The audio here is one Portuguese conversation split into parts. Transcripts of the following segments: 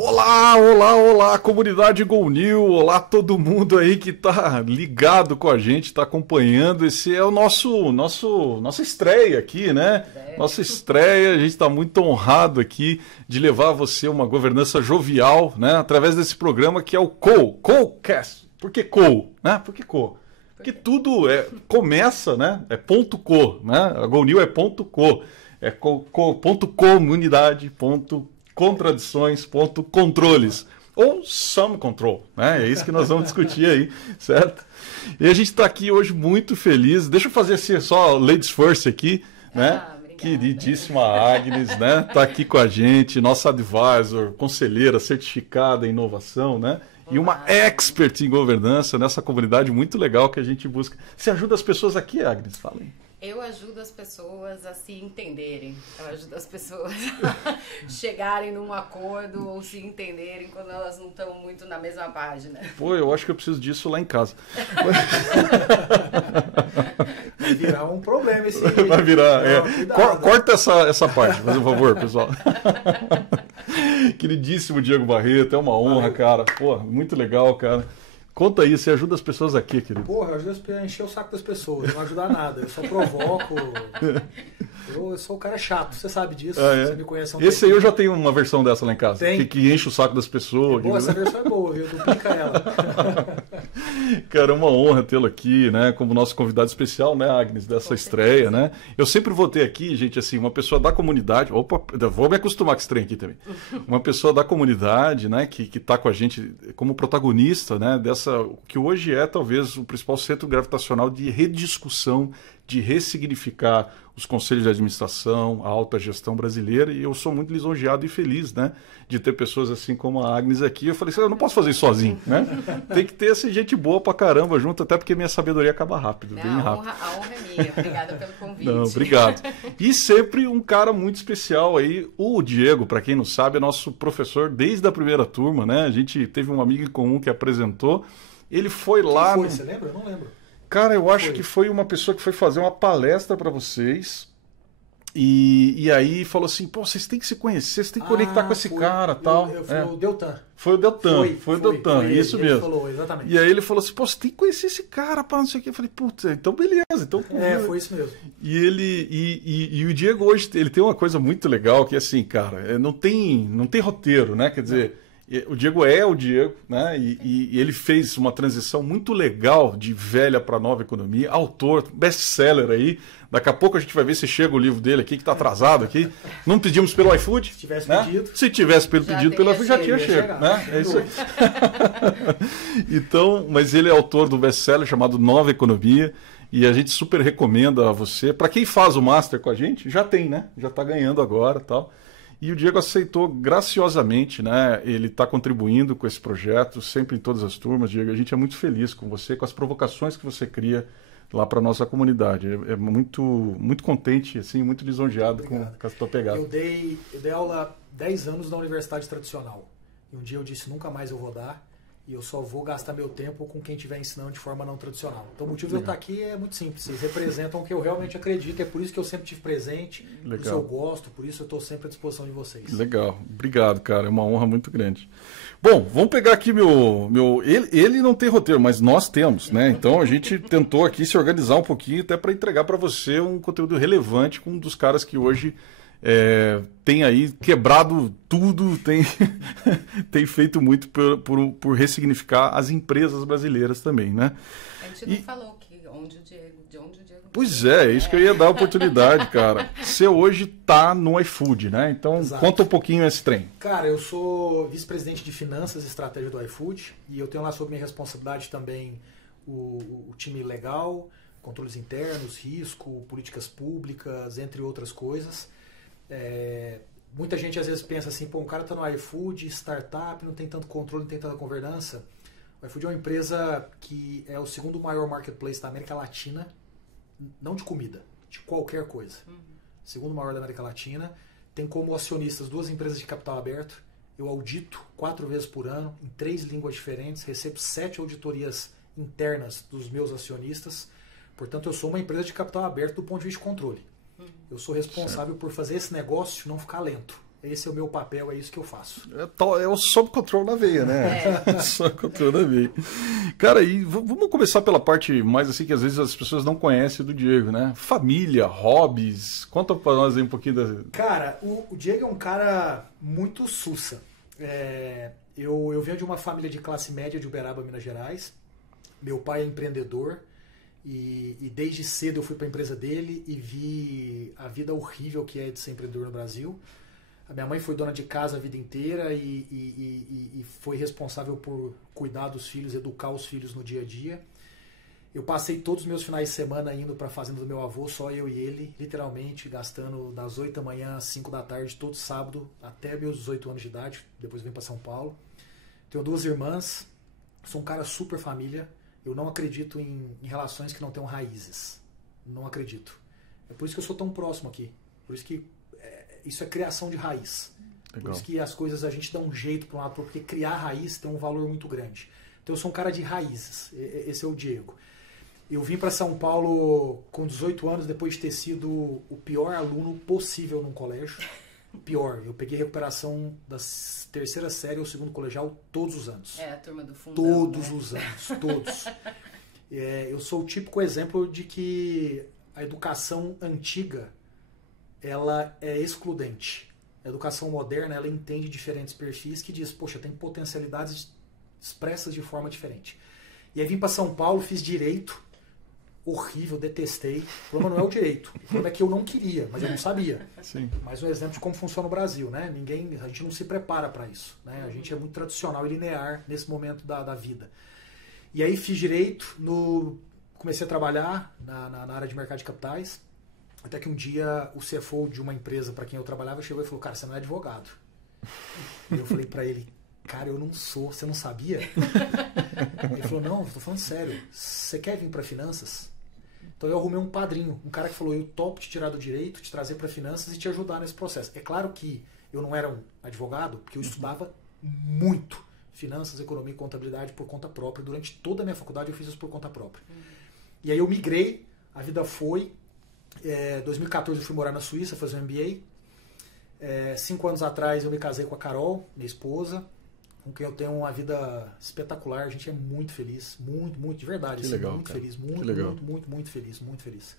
Olá, olá, olá, comunidade Go New, olá todo mundo aí que tá ligado com a gente, tá acompanhando. Esse é o nossa estreia aqui, né? Nossa estreia, a gente está muito honrado aqui de levar a você uma governança jovial, né? Através desse programa que é o CoCast. Por que Co? Né? Por que Co? Porque tudo começa, né? É ponto .co, né? A Go New é ponto .co, é ponto comunidade, ponto contradições, ponto controles, ou some control, né? É isso que nós vamos discutir aí, certo? E a gente está aqui hoje muito feliz. Deixa eu fazer assim, só ladies first aqui, né? Queridíssima Agnes, né? Tá aqui com a gente, nossa advisor, conselheira certificada em inovação, né? E uma expert em governança nessa comunidade muito legal que a gente busca. Você ajuda as pessoas aqui, Agnes? Fala aí. Eu ajudo as pessoas a se entenderem, eu ajudo as pessoas a chegarem num acordo ou se entenderem quando elas não estão muito na mesma página. Pô, eu acho que eu preciso disso lá em casa. Vai virar um problema esse aí. Vai virar, Cuidado, corta essa parte, por favor, pessoal. Queridíssimo Diego Barreto, é uma honra, cara. Pô, muito legal, cara. Conta aí, você ajuda as pessoas aqui, querido. Porra, eu ajudo a encher o saco das pessoas, não ajudar nada. Eu só provoco. Eu sou o cara chato, você sabe disso. Você me conhece há um Esse aí eu já tenho uma versão dessa lá em casa. Tem? Que enche o saco das pessoas. Boa, essa versão é boa, viu? Duplica ela. Cara, é uma honra tê-lo aqui, né? Como nosso convidado especial, né, Agnes, dessa estreia, né? Eu sempre vou ter aqui, gente, assim, uma pessoa da comunidade. Opa, vou me acostumar com esse trem aqui também. Uma pessoa da comunidade, né, que tá com a gente como protagonista, né, dessa, que hoje é talvez o principal centro gravitacional de rediscussão, de ressignificar os conselhos de administração, a alta gestão brasileira, e eu sou muito lisonjeado e feliz, né, de ter pessoas assim como a Agnes aqui. Eu falei assim, eu não posso fazer isso sozinho, né? Tem que ter essa gente boa pra caramba junto, até porque minha sabedoria acaba rápido, bem rápido. A honra é minha, obrigada pelo convite. Não, obrigado. E sempre um cara muito especial aí, o Diego, para quem não sabe, é nosso professor desde a primeira turma, né? A gente teve um amigo em comum que apresentou, ele foi lá... Quem foi? Você lembra? Eu não lembro. Cara, eu acho que foi uma pessoa que foi fazer uma palestra para vocês e aí falou assim, pô, vocês têm que se conhecer, vocês têm que conectar com esse cara e tal. Foi o Deltan. Foi o Deltan, foi o Deltan, isso ele mesmo. Falou, exatamente. E aí ele falou assim, pô, você tem que conhecer esse cara, pá, não sei o quê. Eu falei, putz, então beleza. Então, foi isso mesmo. E o Diego hoje, ele tem uma coisa muito legal, que assim, cara, não tem roteiro, né? Quer dizer... O Diego é o Diego, né? E ele fez uma transição muito legal de velha para nova economia, autor, best-seller aí. Daqui a pouco a gente vai ver se chega o livro dele aqui, que está atrasado aqui. Não pedimos pelo iFood. Se tivesse né? pedido. Se tivesse pedido pelo iFood, já tinha chego. Né? É isso aí. Então, mas ele é autor do best-seller chamado Nova Economia. E a gente super recomenda a você. Para quem faz o Master com a gente, já tem, né? Já está ganhando agora e tal. E o Diego aceitou graciosamente, né? Ele está contribuindo com esse projeto, sempre em todas as turmas. Diego, a gente é muito feliz com você, com as provocações que você cria lá para a nossa comunidade. É muito, muito contente, assim, muito lisonjeado com a sua pegada. Eu dei aula 10 anos na universidade tradicional. E um dia eu disse, nunca mais eu vou dar. E eu só vou gastar meu tempo com quem estiver ensinando de forma não tradicional. Então o motivo de eu estar aqui é muito simples. Vocês representam o que eu realmente acredito. É por isso que eu sempre estive presente. Legal. Por isso eu gosto. Por isso eu estou sempre à disposição de vocês. Legal. Obrigado, cara. É uma honra muito grande. Bom, vamos pegar aqui ele não tem roteiro, mas nós temos, né? Então a gente tentou aqui se organizar um pouquinho até para entregar para você um conteúdo relevante com um dos caras que hoje... tem aí quebrado tudo, tem feito muito por ressignificar as empresas brasileiras também, né? A gente não falou de onde o Diego... Pois é isso que eu ia dar a oportunidade, cara. Você hoje tá no iFood, né? Então, exato. Conta um pouquinho esse trem. Cara, eu sou vice-presidente de Finanças e Estratégia do iFood e eu tenho lá sob minha responsabilidade também o time legal, controles internos, risco, políticas públicas, entre outras coisas. Muita gente às vezes pensa assim, pô, um cara está no iFood, startup, não tem tanto controle, não tem tanta governança. O iFood é uma empresa que é o segundo maior marketplace da América Latina, não de comida, de qualquer coisa. Segundo maior da América Latina, tem como acionistas 2 empresas de capital aberto, eu audito 4 vezes por ano, em 3 línguas diferentes, recebo 7 auditorias internas dos meus acionistas, portanto eu sou uma empresa de capital aberto do ponto de vista de controle. Eu sou responsável por fazer esse negócio não ficar lento. esse é o meu papel, é isso que eu faço. É o sob controle na veia, né? Sob controle na veia. Cara, e vamos começar pela parte mais assim, que às vezes as pessoas não conhecem do Diego, né? Família, hobbies, conta pra nós aí um pouquinho da... Cara, o Diego é um cara muito sussa. Eu venho de uma família de classe média de Uberaba, Minas Gerais. Meu pai é empreendedor e desde cedo eu fui para a empresa dele e vi a vida horrível que é de ser empreendedor no Brasil. A minha mãe foi dona de casa a vida inteira e foi responsável por cuidar dos filhos, educar os filhos no dia a dia. Eu passei todos os meus finais de semana indo para a fazenda do meu avô, só eu e ele, literalmente gastando das 8 da manhã às 5 da tarde, todo sábado, até meus 18 anos de idade. Depois vim para São Paulo. Tenho 2 irmãs, sou um cara super família. Eu não acredito em relações que não tenham raízes. Não acredito. É por isso que eu sou tão próximo aqui. Por isso que isso é criação de raiz. Legal. Por isso que as coisas a gente dá um jeito para um lado, porque criar raiz tem um valor muito grande. Então eu sou um cara de raízes. Esse é o Diego. Eu vim para São Paulo com 18 anos, depois de ter sido o pior aluno possível num colégio. Pior. Eu peguei recuperação da 3ª série ao 2º colegial todos os anos. É, a turma do fundão, todos né? os anos, todos. Eu sou o típico exemplo de que a educação antiga ela é excludente. A educação moderna ela entende diferentes perfis que diz, poxa, tem potencialidades expressas de forma diferente. E aí vim para São Paulo, fiz direito, horrível, detestei. O problema não é o direito, o problema é que eu não queria, mas eu não sabia. Sim. Mais um exemplo de como funciona o Brasil, né? A gente não se prepara para isso, né? A gente é muito tradicional e linear nesse momento da vida. E aí fiz direito, comecei a trabalhar na área de mercado de capitais, até que um dia o CFO de uma empresa para quem eu trabalhava chegou e falou, cara, você não é advogado. E eu falei para ele, cara, eu não sou, você não sabia? Ele falou, não, estou falando sério, você quer vir para finanças? Então eu arrumei um padrinho, um cara que falou, eu topo te tirar do direito, te trazer para finanças e te ajudar nesse processo. É claro que eu não era um advogado, porque eu estudava muito finanças, economia e contabilidade por conta própria. Durante toda a minha faculdade eu fiz isso por conta própria. E aí eu migrei, a vida foi. 2014 eu fui morar na Suíça, fazer um MBA. 5 anos atrás eu me casei com a Carol, minha esposa, com quem eu tenho uma vida espetacular. A gente é muito feliz, muito, de verdade. Que legal, muito cara. Feliz, legal. muito feliz.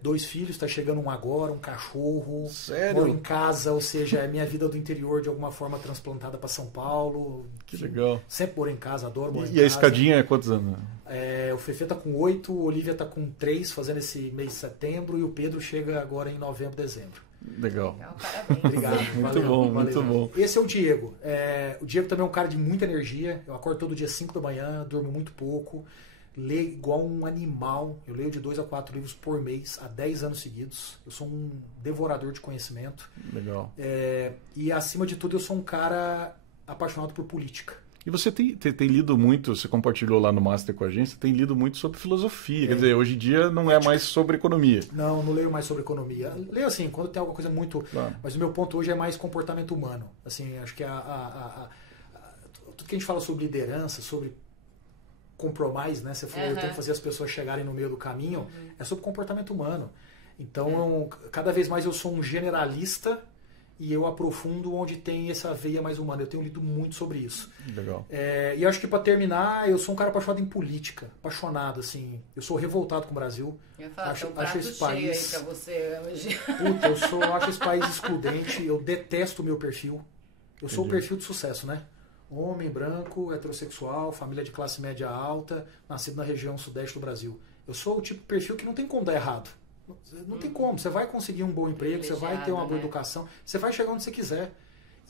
2 filhos, está chegando um agora, um cachorro. Sério? Moro em casa, ou seja, é minha vida do interior de alguma forma transplantada para São Paulo. Que legal. Sempre moro em casa, adoro morar em E casa. a escadinha é quantos anos? O Fefe tá com 8, o Olivia tá com 3, fazendo esse mês de setembro, e o Pedro chega agora em novembro, dezembro. Legal. Parabéns. Obrigado. Muito valeu, bom, valeu. muito bom. Esse é o Diego. O Diego também é um cara de muita energia. Eu acordo todo dia 5 da manhã, durmo muito pouco, leio igual um animal. Eu leio de 2 a 4 livros por mês, há 10 anos seguidos. Eu sou um devorador de conhecimento. Legal. E acima de tudo, eu sou um cara apaixonado por política. E você tem lido muito, você compartilhou lá no Master com a gente, você tem lido muito sobre filosofia. Quer dizer, hoje em dia não é mais sobre economia. Não leio mais sobre economia. Leio assim, quando tem alguma coisa muito... Claro. Mas o meu ponto hoje é mais comportamento humano. Assim, acho que tudo que a gente fala sobre liderança, sobre compromise, né? Você falou, eu tenho que fazer as pessoas chegarem no meio do caminho, é sobre comportamento humano. Então, cada vez mais eu sou um generalista e eu aprofundo onde tem essa veia mais humana. Eu tenho lido muito sobre isso. Legal. E acho que para terminar, eu sou um cara apaixonado em política. Apaixonado, assim. Eu sou revoltado com o Brasil. Eu ia falar, acho esse país... aí pra você hoje. Puta, eu acho esse país excludente. Eu detesto o meu perfil. Eu sou o perfil de sucesso, né? Homem, branco, heterossexual, família de classe média alta, nascido na região sudeste do Brasil. Eu sou o tipo de perfil que não tem como dar errado. Não tem como. Você vai conseguir um bom emprego, você vai ter uma boa educação, você vai chegar onde você quiser.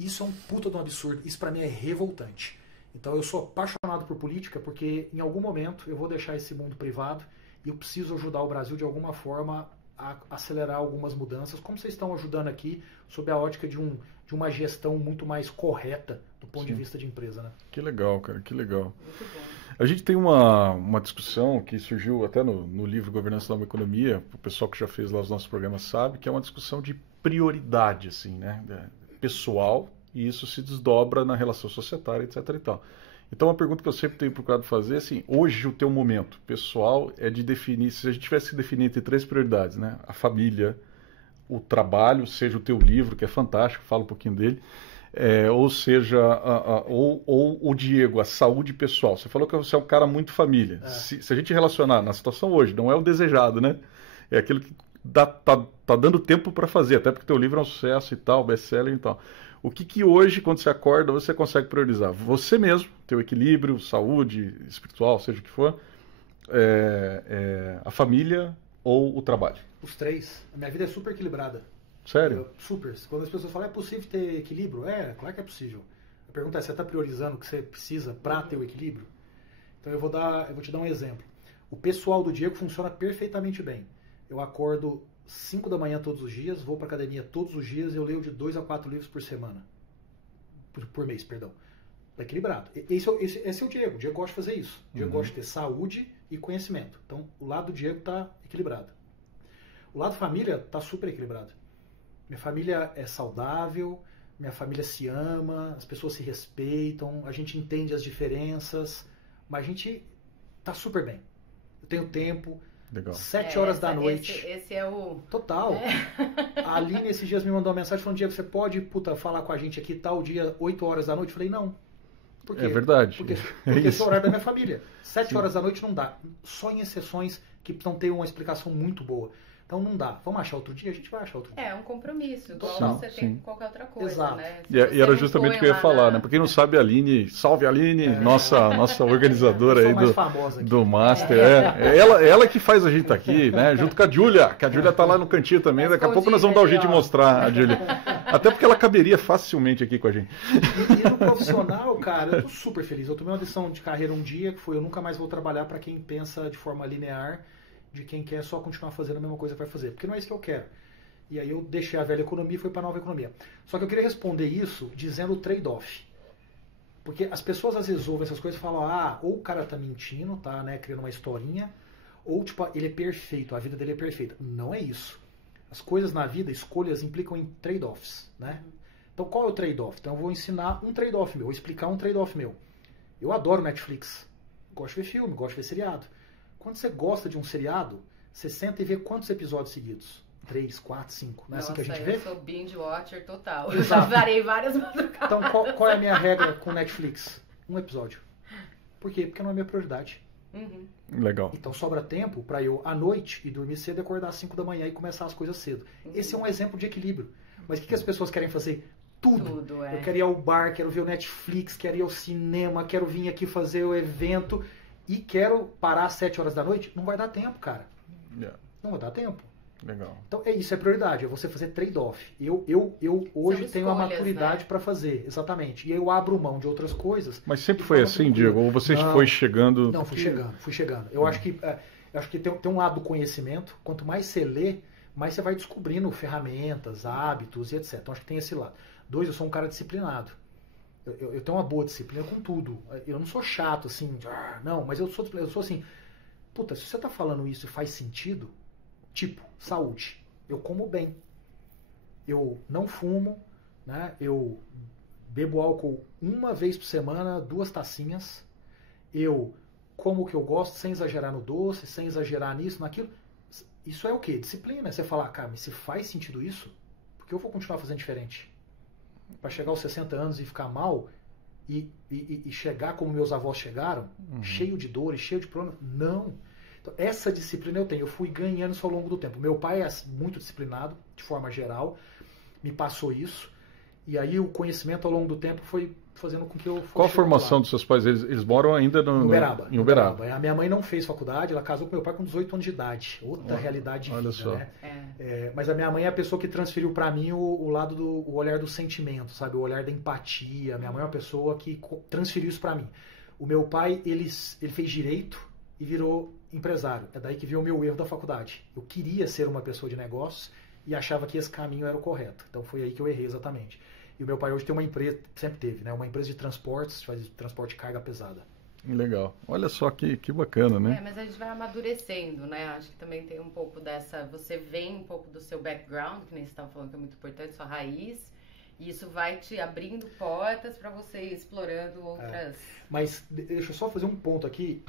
Isso é um puta de um absurdo. Isso pra mim é revoltante. Então eu sou apaixonado por política porque em algum momento eu vou deixar esse mundo privado e eu preciso ajudar o Brasil de alguma forma a acelerar algumas mudanças, como vocês estão ajudando aqui, sob a ótica de uma gestão muito mais correta do ponto de vista de empresa, né? Que legal, cara, que legal. Muito bom. A gente tem uma discussão que surgiu até no livro Governança da Nova Economia, o pessoal que já fez lá os nossos programas sabe, que é uma discussão de prioridade, assim, né? Pessoal, e isso se desdobra na relação societária, etc. e tal. Então, uma pergunta que eu sempre tenho procurado fazer, assim, hoje o teu momento pessoal é de definir, se a gente tivesse que definir entre 3 prioridades, né? A família, o trabalho, seja o teu livro, que é fantástico, fala um pouquinho dele, ou seja, ou o Diego, a saúde pessoal. Você falou que você é um cara muito família. Se a gente relacionar na situação hoje, não é o desejado, né? É aquilo que tá dando tempo para fazer, até porque teu livro é um sucesso e tal, best-seller e tal. O que hoje, quando você acorda, você consegue priorizar? Você mesmo, teu equilíbrio, saúde, espiritual, seja o que for, a família ou o trabalho? Os três. A minha vida é super equilibrada. Sério? Super. Quando as pessoas falam, é possível ter equilíbrio? Claro que é possível. A pergunta é, você está priorizando o que você precisa para ter o equilíbrio? Então eu vou te dar um exemplo. O pessoal do Diego funciona perfeitamente bem. Eu acordo 5 da manhã todos os dias, vou para academia todos os dias, eu leio de 2 a 4 livros por semana. Por mês, perdão. Tá equilibrado. Esse é o Diego. O Diego gosta de fazer isso. O Diego gosta de ter saúde e conhecimento. Então, o lado do Diego está equilibrado. O lado família está super equilibrado. Minha família é saudável, minha família se ama, as pessoas se respeitam, a gente entende as diferenças, mas a gente tá super bem. Eu tenho tempo, Legal. 7 horas da noite. Esse é o... Total. A Aline esses dias me mandou uma mensagem falando, Diego, você pode falar com a gente aqui tal dia, 8 horas da noite? Eu falei, não. Por quê? É verdade. Porque esse é o horário da minha família. 7 horas da noite não dá. Só em exceções que não tem uma explicação muito boa. Então não dá. Vamos achar outro dia? A gente vai achar outro dia. É um compromisso, igual Sim, você tem com qualquer outra coisa, Exato. né? E era justamente o que eu ia falar, né? Pra quem não sabe, a Aline, salve a Aline, nossa organizadora aí do Master. Ela que faz a gente tá aqui, né? Junto com a Júlia, que a Júlia tá lá no cantinho também. Daqui a pouco nós vamos dar um jeito de mostrar a Júlia. Até porque ela caberia facilmente aqui com a gente. E no profissional, cara, eu tô super feliz. Eu tomei uma decisão de carreira um dia, que foi eu nunca mais vou trabalhar para quem pensa de forma linear, de quem quer só continuar fazendo a mesma coisa que vai fazer. Porque não é isso que eu quero. E aí eu deixei a velha economia e fui para a nova economia. Só que eu queria responder isso dizendo o trade-off. Porque as pessoas às vezes ouvem essas coisas e falam, ou o cara tá mentindo, tá, né, criando uma historinha, ou tipo, ele é perfeito, a vida dele é perfeita. Não é isso. As coisas na vida, escolhas, implicam em trade-offs, né? Então qual é o trade-off? Então eu vou ensinar um trade-off meu, vou explicar um trade-off meu. Eu adoro Netflix. Gosto de ver filme, gosto de ver seriado. Quando você gosta de um seriado, você senta e vê quantos episódios seguidos? 3, 4, 5. Não é assim que a gente vê? Eu sou binge watcher total. Exato. Eu já varei várias madrugadas. Então qual é a minha regra com Netflix? Um episódio. Por quê? Porque não é minha prioridade. Uhum. Legal. Então sobra tempo para eu, à noite, ir dormir cedo, acordar às 5 da manhã e começar as coisas cedo. Esse é um exemplo de equilíbrio. Mas o que as pessoas querem fazer? Tudo. Eu quero ir ao bar, quero ver o Netflix, quero ir ao cinema, quero vir aqui fazer o evento e quero parar às 7 horas da noite. Não vai dar tempo, cara. Não vai dar tempo. Legal. Então isso é prioridade, é você fazer trade-off. Eu hoje tenho a maturidade para fazer, exatamente. E aí eu abro mão de outras coisas. Mas sempre foi assim, Diego? Ou você foi chegando? Não, fui chegando. Eu acho que tem um lado do conhecimento. Quanto mais você lê, mais você vai descobrindo ferramentas, hábitos e etc. Então acho que tem esse lado. 2, eu sou um cara disciplinado. Eu tenho uma boa disciplina com tudo. Eu não sou chato, assim, não, mas eu sou assim, puta, se você tá falando isso e faz sentido, tipo, saúde. Eu como bem. Eu não fumo, né? Eu bebo álcool uma vez por semana, 2 tacinhas. Eu como o que eu gosto, sem exagerar no doce, sem exagerar nisso, naquilo. Isso é o quê? Disciplina. É você falar, cara, mas se faz sentido isso, por que eu vou continuar fazendo diferente? Para chegar aos 60 anos e ficar mal e chegar como meus avós chegaram, cheio de dores, cheio de problemas? Não. Então, essa disciplina eu tenho. Eu fui ganhando isso ao longo do tempo. Meu pai é muito disciplinado, de forma geral, me passou isso. E aí o conhecimento ao longo do tempo foi fazendo com que eu fosse. Qual a formação dos seus pais? Eles moram ainda em Uberaba. A minha mãe não fez faculdade, ela casou com meu pai com 18 anos de idade. Outra realidade de vida, só. né? Mas a minha mãe é a pessoa que transferiu para mim o lado o olhar do sentimento, sabe? O olhar da empatia. Minha mãe é uma pessoa que transferiu isso para mim. O meu pai, ele fez direito e virou empresário. É daí que veio o meu erro da faculdade. Eu queria ser uma pessoa de negócios e achava que esse caminho era o correto. Então foi aí que eu errei exatamente. E o meu pai hoje tem uma empresa, sempre teve, né? Uma empresa de transportes, faz transporte de carga pesada. Legal. Olha só que bacana, né? Mas a gente vai amadurecendo, né? Acho que também tem um pouco dessa... Você vem um pouco do seu background, que nem você estava falando que é muito importante, sua raiz. E isso vai te abrindo portas para você ir explorando outras... Mas deixa eu só fazer um ponto aqui.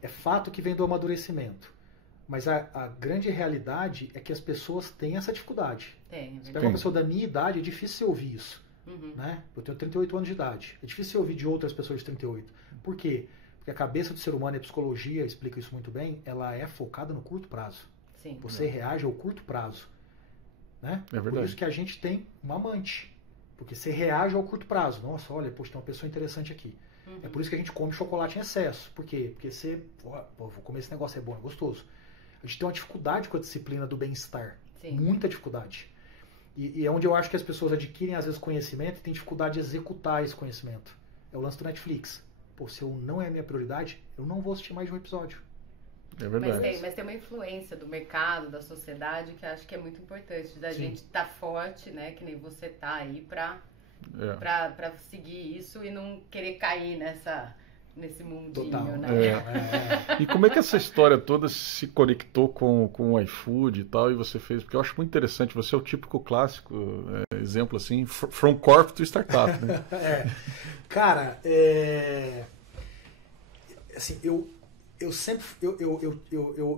É fato que vem do amadurecimento. Mas a grande realidade é que as pessoas têm essa dificuldade. Tem, Você pega uma pessoa da minha idade, é difícil você ouvir isso. Né? Eu tenho 38 anos de idade. É difícil você ouvir de outras pessoas de 38. Por quê? Porque a cabeça do ser humano, e a psicologia explica isso muito bem, ela é focada no curto prazo. Sim. Você reage ao curto prazo. Né? É verdade. Por isso que a gente tem uma amante. Porque você reage ao curto prazo. Nossa, olha, poxa, tem uma pessoa interessante aqui. É por isso que a gente come chocolate em excesso. Por quê? Porque você, vou comer esse negócio, é bom, é gostoso. A gente tem uma dificuldade com a disciplina do bem-estar. Muita dificuldade. E é onde eu acho que as pessoas adquirem, às vezes, conhecimento e têm dificuldade de executar esse conhecimento. É o lance do Netflix. Pô, se eu não é a minha prioridade, eu não vou assistir mais de um episódio. É verdade. Mas tem uma influência do mercado, da sociedade, que eu acho que é muito importante. Da gente estar forte, né? Que nem você tá aí pra seguir isso e não querer cair nesse mundinho, Total, né? E como é que essa história toda se conectou com o iFood e tal, e você fez? Porque eu acho muito interessante, você é o típico clássico exemplo assim, from corp to startup, né? Cara, assim, eu sempre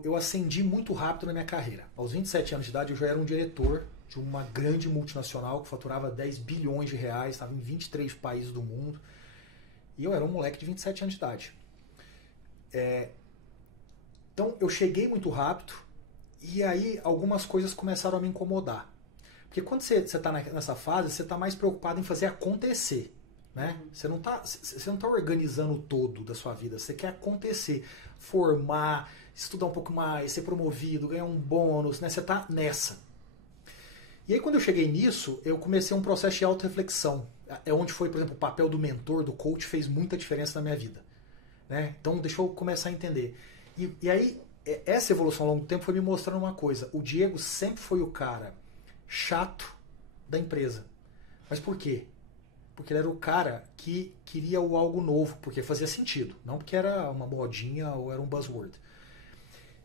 eu ascendi muito rápido na minha carreira. Aos 27 anos de idade eu já era um diretor de uma grande multinacional que faturava 10 bilhões de reais, estava em 23 países do mundo. E eu era um moleque de 27 anos de idade. Então eu cheguei muito rápido e aí algumas coisas começaram a me incomodar. Porque quando você está nessa fase, você está mais preocupado em fazer acontecer. Né? Você não tá organizando o todo da sua vida, você quer acontecer, formar, estudar um pouco mais, ser promovido, ganhar um bônus, né? Você está nessa. E aí quando eu cheguei nisso, eu comecei um processo de autorreflexão. É onde foi, por exemplo, o papel do mentor, do coach, fez muita diferença na minha vida. Né? Então deixa eu começar a entender. E aí, essa evolução ao longo do tempo foi me mostrando uma coisa. O Diego sempre foi o cara chato da empresa. Mas por quê? Porque ele era o cara que queria o algo novo, porque fazia sentido. Não porque era uma modinha ou era um buzzword.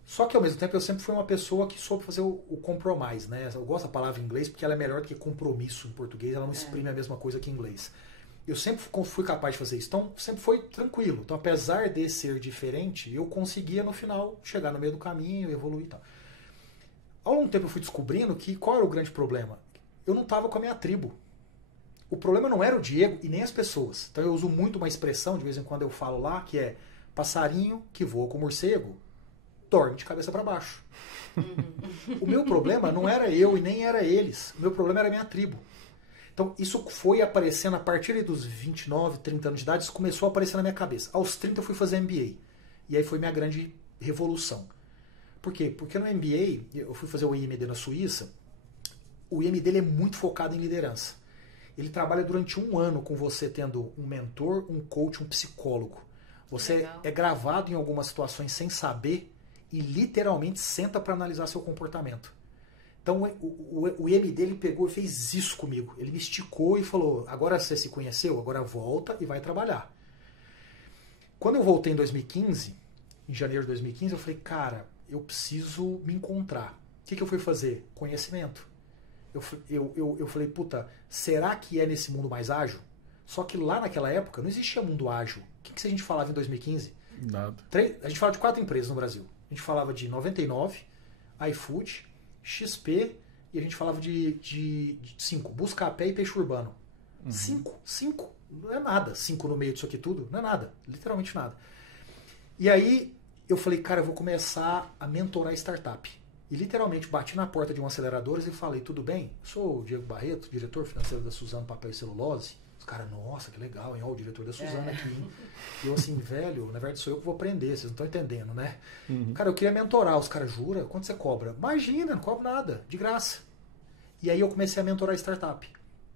Só que ao mesmo tempo eu sempre fui uma pessoa que soube fazer o compromise, né? Eu gosto da palavra em inglês porque ela é melhor do que compromisso em português, ela não exprime a mesma coisa que em inglês. Eu sempre fui capaz de fazer isso, então sempre foi tranquilo. Então apesar de ser diferente, eu conseguia no final chegar no meio do caminho, evoluir e tal. Ao longo do tempo eu fui descobrindo que qual era o grande problema? Eu não estava com a minha tribo. O problema não era o Diego e nem as pessoas. Então eu uso muito uma expressão, de vez em quando eu falo lá, que é passarinho que voa com morcego dorme de cabeça para baixo. O meu problema não era eu e nem era eles. O meu problema era a minha tribo. Então isso foi aparecendo a partir dos 29, 30 anos de idade, isso começou a aparecer na minha cabeça. Aos 30 eu fui fazer MBA. E aí foi minha grande revolução. Por quê? Porque no MBA, eu fui fazer o IMD na Suíça, o IMD ele é muito focado em liderança. Ele trabalha durante um ano com você tendo um mentor, um coach, um psicólogo. Você é gravado em algumas situações sem saber e literalmente senta para analisar seu comportamento. Então o IMD ele pegou e fez isso comigo. Ele me esticou e falou, agora você se conheceu, agora volta e vai trabalhar. Quando eu voltei em 2015, em janeiro de 2015, eu falei, cara, eu preciso me encontrar. O que eu fui fazer? Conhecimento. Eu falei, puta, será que é nesse mundo mais ágil? Só que lá naquela época não existia mundo ágil. O que a gente falava em 2015? Nada. A gente falava de 4 empresas no Brasil. A gente falava de 99, iFood, XP e a gente falava de 5. Buscapé e Peixe Urbano. 5. Não é nada. 5 no meio disso aqui tudo. Não é nada. Literalmente nada. E aí eu falei, cara, eu vou começar a mentorar startup. E literalmente bati na porta de um aceleradores e falei, tudo bem? Eu sou o Diego Barreto, diretor financeiro da Suzano Papel e Celulose. Os caras, nossa, que legal, hein? Ó, o diretor da Suzano aqui, hein? E eu assim, velho, na verdade sou eu que vou aprender, vocês não estão entendendo, né? Cara, eu queria mentorar. Os caras, jura? Quanto você cobra? Imagina, não cobro nada, de graça. E aí eu comecei a mentorar startup.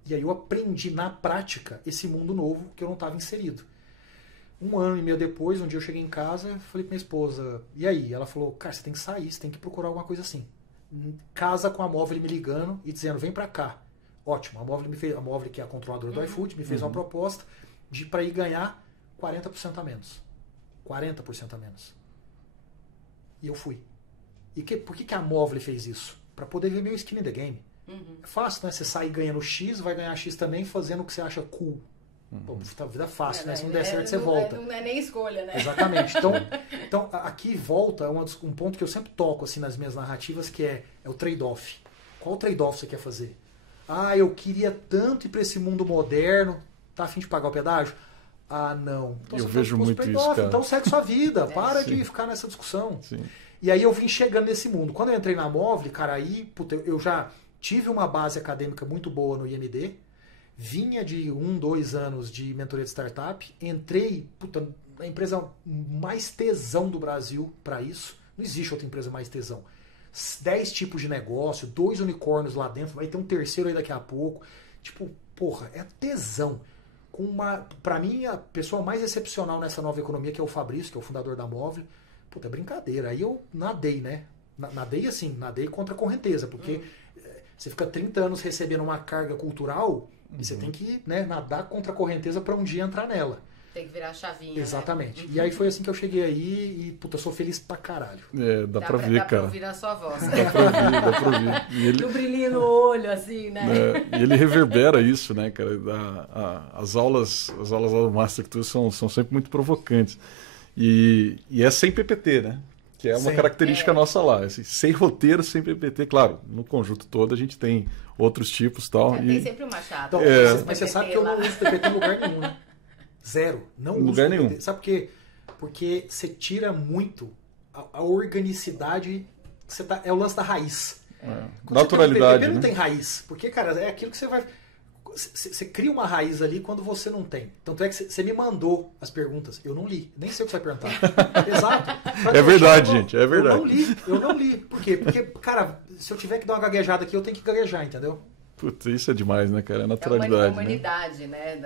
E aí eu aprendi na prática esse mundo novo que eu não estava inserido. 1 ano e meio depois, um dia eu cheguei em casa, falei pra minha esposa, e aí? Ela falou, cara, você tem que sair, você tem que procurar alguma coisa assim. Casa com a Móvel me ligando e dizendo, vem pra cá. Ótimo, a Móvel que é a controladora do iFood, me fez uma proposta para ir ganhar 40% a menos. 40% a menos. E eu fui. E por que a Móvel fez isso? Para poder ver meu skin in the game. É fácil, né? Você sai ganhando X, vai ganhar X também fazendo o que você acha cool. Pô, vida fácil, né? Se não der certo, você volta. Não é nem escolha, né? Exatamente. Então aqui volta um ponto que eu sempre toco assim, nas minhas narrativas, que é o trade-off. Qual o trade-off você quer fazer? Ah, eu queria tanto ir para esse mundo moderno. Tá a fim de pagar o pedágio? Ah, não. Então, eu vejo muito isso, cara. Então segue sua vida. Para de ficar nessa discussão. Sim. E aí eu vim chegando nesse mundo. Quando eu entrei na Móvel, cara, aí puta, eu já tive uma base acadêmica muito boa no IMD. Vinha de 2 anos de mentoria de startup. Entrei, puta, na empresa mais tesão do Brasil para isso. Não existe outra empresa mais tesão. 10 tipos de negócio, 2 unicórnios lá dentro, vai ter um terceiro aí daqui a pouco. Tipo, porra, é tesão. Pra mim, a pessoa mais excepcional nessa nova economia, que é o Fabrício, que é o fundador da Móvel. Puta, é brincadeira. Aí eu nadei, né? Nadei contra a correnteza, porque você fica 30 anos recebendo uma carga cultural e você tem que, né, nadar contra a correnteza para um dia entrar nela. Tem que virar a chavinha. Exatamente. Né? E aí foi assim que eu cheguei aí e, puta, eu sou feliz pra caralho. Dá pra ver, cara. Dá pra ouvir a sua voz. Dá pra ouvir. E ele, no brilhinho no olho, assim, né? E ele reverbera isso, né, cara? As aulas lá do Master Tour são sempre muito provocantes. E é sem PPT, né? Que é uma característica nossa lá. Assim, sem roteiro, sem PPT. Claro, no conjunto todo a gente tem outros tipos e tal. Tem sempre uma chata. Então, mas você sabe que eu não uso PPT em lugar nenhum, né? Zero. Não uso lugar nenhum. PPT. Sabe por quê? Porque você tira muito a organicidade. É o lance da raiz. Naturalidade. PPT não né? tem raiz. Porque, cara, é aquilo que você vai... Você cria uma raiz ali quando você não tem. Tanto é que você me mandou as perguntas. Eu não li. Nem sei o que você vai perguntar. Exato. É verdade, gente. É verdade. Eu não li. Por quê? Porque, cara, se eu tiver que dar uma gaguejada aqui, eu tenho que gaguejar, entendeu? Putz, isso é demais, né, cara? É naturalidade. É uma humanidade, né?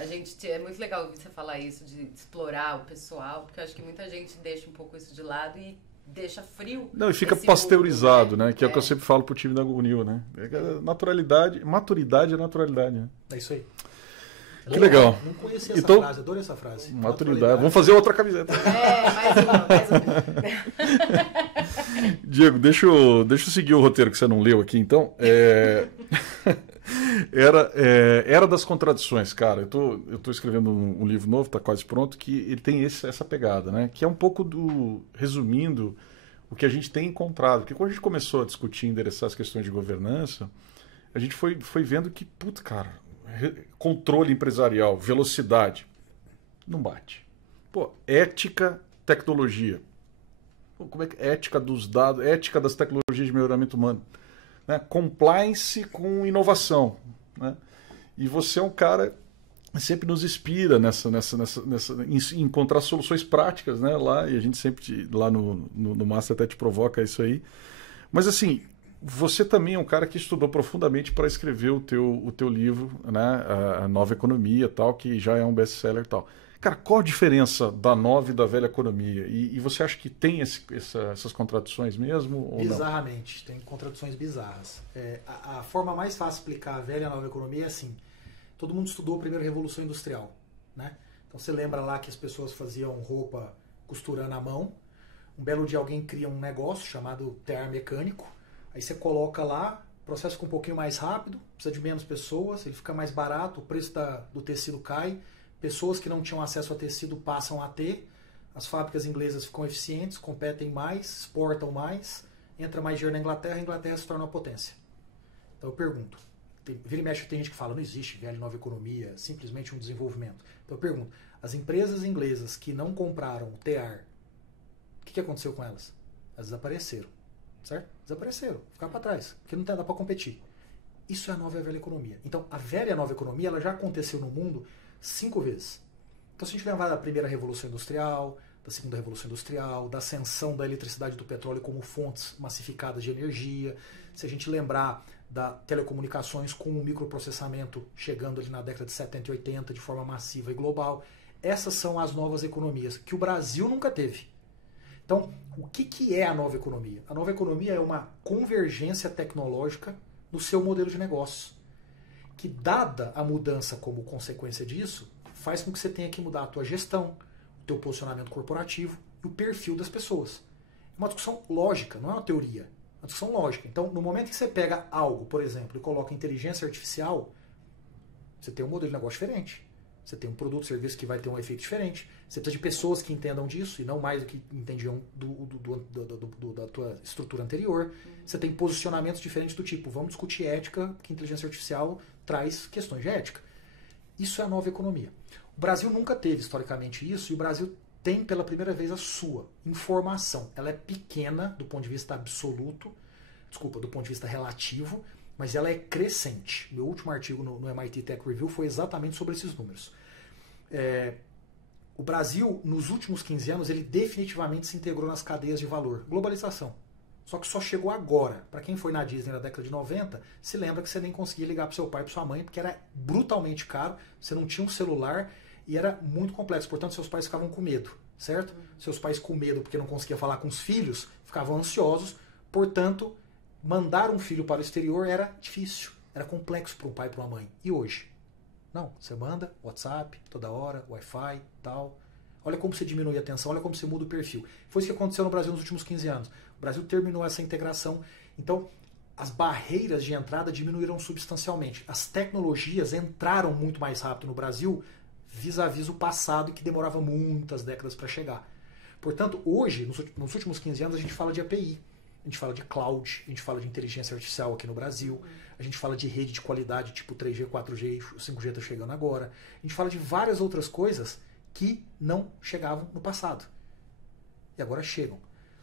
A gente, é muito legal ouvir você falar isso, de explorar o pessoal, porque eu acho que muita gente deixa um pouco isso de lado e deixa frio. Não, e fica pasteurizado, mundo, né? Que é o que eu sempre falo pro time da GoNew, né? Naturalidade, maturidade é naturalidade, né? É isso aí. Que legal. Não conhecia essa frase, adorei essa frase. Maturidade. Vamos fazer outra camiseta. Mais uma. Diego, deixa eu seguir o roteiro que você não leu aqui, então. Era das contradições, cara. Eu tô escrevendo um livro novo, tá quase pronto, que ele tem essa pegada, né? Que é um pouco resumindo o que a gente tem encontrado. Porque quando a gente começou a discutir e endereçar as questões de governança, a gente foi vendo que, puta, cara, controle empresarial, velocidade, não bate. Pô, ética, tecnologia. Pô, como é que ética dos dados, ética das tecnologias de melhoramento humano, né? Compliance com inovação, né? E você é um cara que sempre nos inspira em encontrar soluções práticas, né? Lá, e a gente sempre lá no Master até te provoca isso aí. Mas assim, você também é um cara que estudou profundamente para escrever o teu livro, né? A Nova Economia, tal, que já é um best-seller e tal. Cara, qual a diferença da nova e da velha economia? E você acha que tem essas contradições mesmo? Ou bizarramente, tem contradições bizarras. A forma mais fácil de explicar a velha e a nova economia é assim. Todo mundo estudou a primeira Revolução Industrial, né? Então você lembra lá que as pessoas faziam roupa costurando à mão. Um belo dia alguém cria um negócio chamado tear mecânico. Aí você coloca lá, o processo fica um pouquinho mais rápido, precisa de menos pessoas, ele fica mais barato, o preço do tecido cai, pessoas que não tinham acesso a tecido passam a ter, as fábricas inglesas ficam eficientes, competem mais, exportam mais, entra mais dinheiro na Inglaterra, a Inglaterra se torna uma potência. Então eu pergunto, vira e mexe tem gente que fala, não existe velha e nova economia, simplesmente um desenvolvimento. Então eu pergunto, as empresas inglesas que não compraram o tear, o que aconteceu com elas? Elas desapareceram. Certo? Desapareceram, ficaram para trás, porque não dá para competir. Isso é a nova e a velha economia. Então, a velha e a nova economia ela já aconteceu no mundo 5 vezes. Então, se a gente lembrar da primeira Revolução Industrial, da segunda Revolução Industrial, da ascensão da eletricidade e do petróleo como fontes massificadas de energia, se a gente lembrar da telecomunicações com o microprocessamento chegando ali na década de 70 e 80 de forma massiva e global, essas são as novas economias que o Brasil nunca teve. Então, o que é a nova economia? A nova economia é uma convergência tecnológica no seu modelo de negócio, que, dada a mudança como consequência disso, faz com que você tenha que mudar a tua gestão, o teu posicionamento corporativo e o perfil das pessoas. É uma discussão lógica, não é uma teoria. É uma discussão lógica. Então, no momento que você pega algo, por exemplo, e coloca inteligência artificial, você tem um modelo de negócio diferente. Você tem um produto, serviço que vai ter um efeito diferente. Você precisa de pessoas que entendam disso e não mais do que entendiam da tua estrutura anterior. Você tem posicionamentos diferentes do tipo, vamos discutir ética, que a inteligência artificial traz questões de ética. Isso é a nova economia. O Brasil nunca teve historicamente isso e o Brasil tem pela primeira vez a sua informação. Ela é pequena do ponto de vista absoluto, do ponto de vista relativo, mas ela é crescente. Meu último artigo no MIT Tech Review foi exatamente sobre esses números. O Brasil, nos últimos 15 anos, ele definitivamente se integrou nas cadeias de valor. Globalização. Só que só chegou agora. Para quem foi na Disney na década de 90, se lembra que você nem conseguia ligar para seu pai e para sua mãe, porque era brutalmente caro, você não tinha um celular e era muito complexo. Portanto, seus pais ficavam com medo, certo? Seus pais com medo porque não conseguia falar com os filhos, ficavam ansiosos. Portanto, mandar um filho para o exterior era difícil, era complexo para um pai e para uma mãe. E hoje? Não, você manda WhatsApp toda hora, Wi-Fi, tal. Olha como você diminui a tensão, olha como você muda o perfil. Foi isso que aconteceu no Brasil nos últimos 15 anos. O Brasil terminou essa integração. Então, as barreiras de entrada diminuíram substancialmente. As tecnologias entraram muito mais rápido no Brasil vis-à-vis o passado, que demorava muitas décadas para chegar. Portanto, hoje, nos últimos 15 anos, a gente fala de API. A gente fala de cloud, a gente fala de inteligência artificial aqui no Brasil, a gente fala de rede de qualidade tipo 3G, 4G e 5G está chegando agora. A gente fala de várias outras coisas que não chegavam no passado. E agora chegam.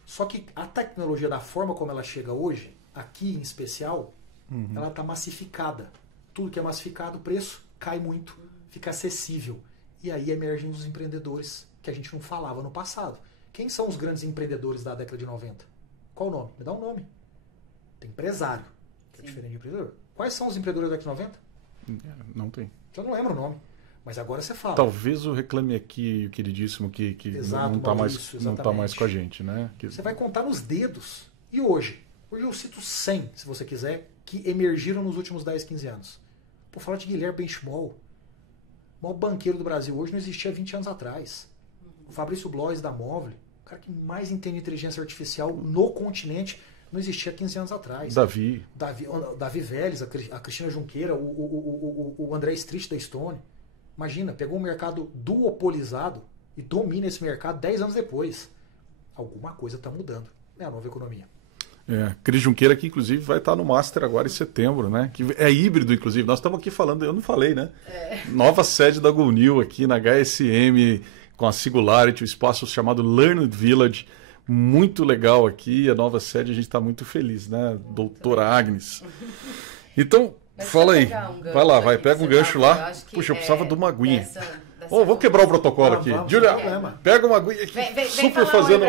Só que a tecnologia, da forma como ela chega hoje, aqui em especial, ela está massificada. Tudo que é massificado, o preço cai muito, fica acessível. E aí emergem os empreendedores que a gente não falava no passado. Quem são os grandes empreendedores da década de 90? Qual o nome? Me dá um nome. Tem empresário, que é diferente de empreendedor. Quais são os empreendedores da década de 90? Não tem. Eu não lembro o nome. Mas agora você fala. Talvez o Reclame Aqui, o queridíssimo, que Exato, não está Maurício, mais com a gente, né? Você vai contar nos dedos. E hoje? Hoje eu cito 100, se você quiser, que emergiram nos últimos 10, 15 anos. Por falar de Guilherme Benchimol, o maior banqueiro do Brasil hoje não existia há 20 anos atrás. O Fabrício Blois da Móvel, o cara que mais entende inteligência artificial no continente, não existia há 15 anos atrás. Davi Vélez, a Cristina Junqueira, o André Street da Stone. Imagina, pegou um mercado duopolizado e domina esse mercado 10 anos depois. Alguma coisa está mudando. É a nova economia. Cris Junqueira, que inclusive vai estar no Master agora em setembro, né? Que é híbrido, inclusive. Nós estamos aqui falando, eu não falei, né? Nova sede da GoNew aqui na HSM, com a Singularity, o espaço chamado Learned Village. Muito legal aqui, a nova sede, a gente está muito feliz, né? Doutora Agnes. Então, fala aí. Vai lá, vai, pega um gancho lá. Puxa, eu precisava de uma aguinha. Vou quebrar o protocolo aqui. Júlia, pega uma aguinha aqui. Super fazendo.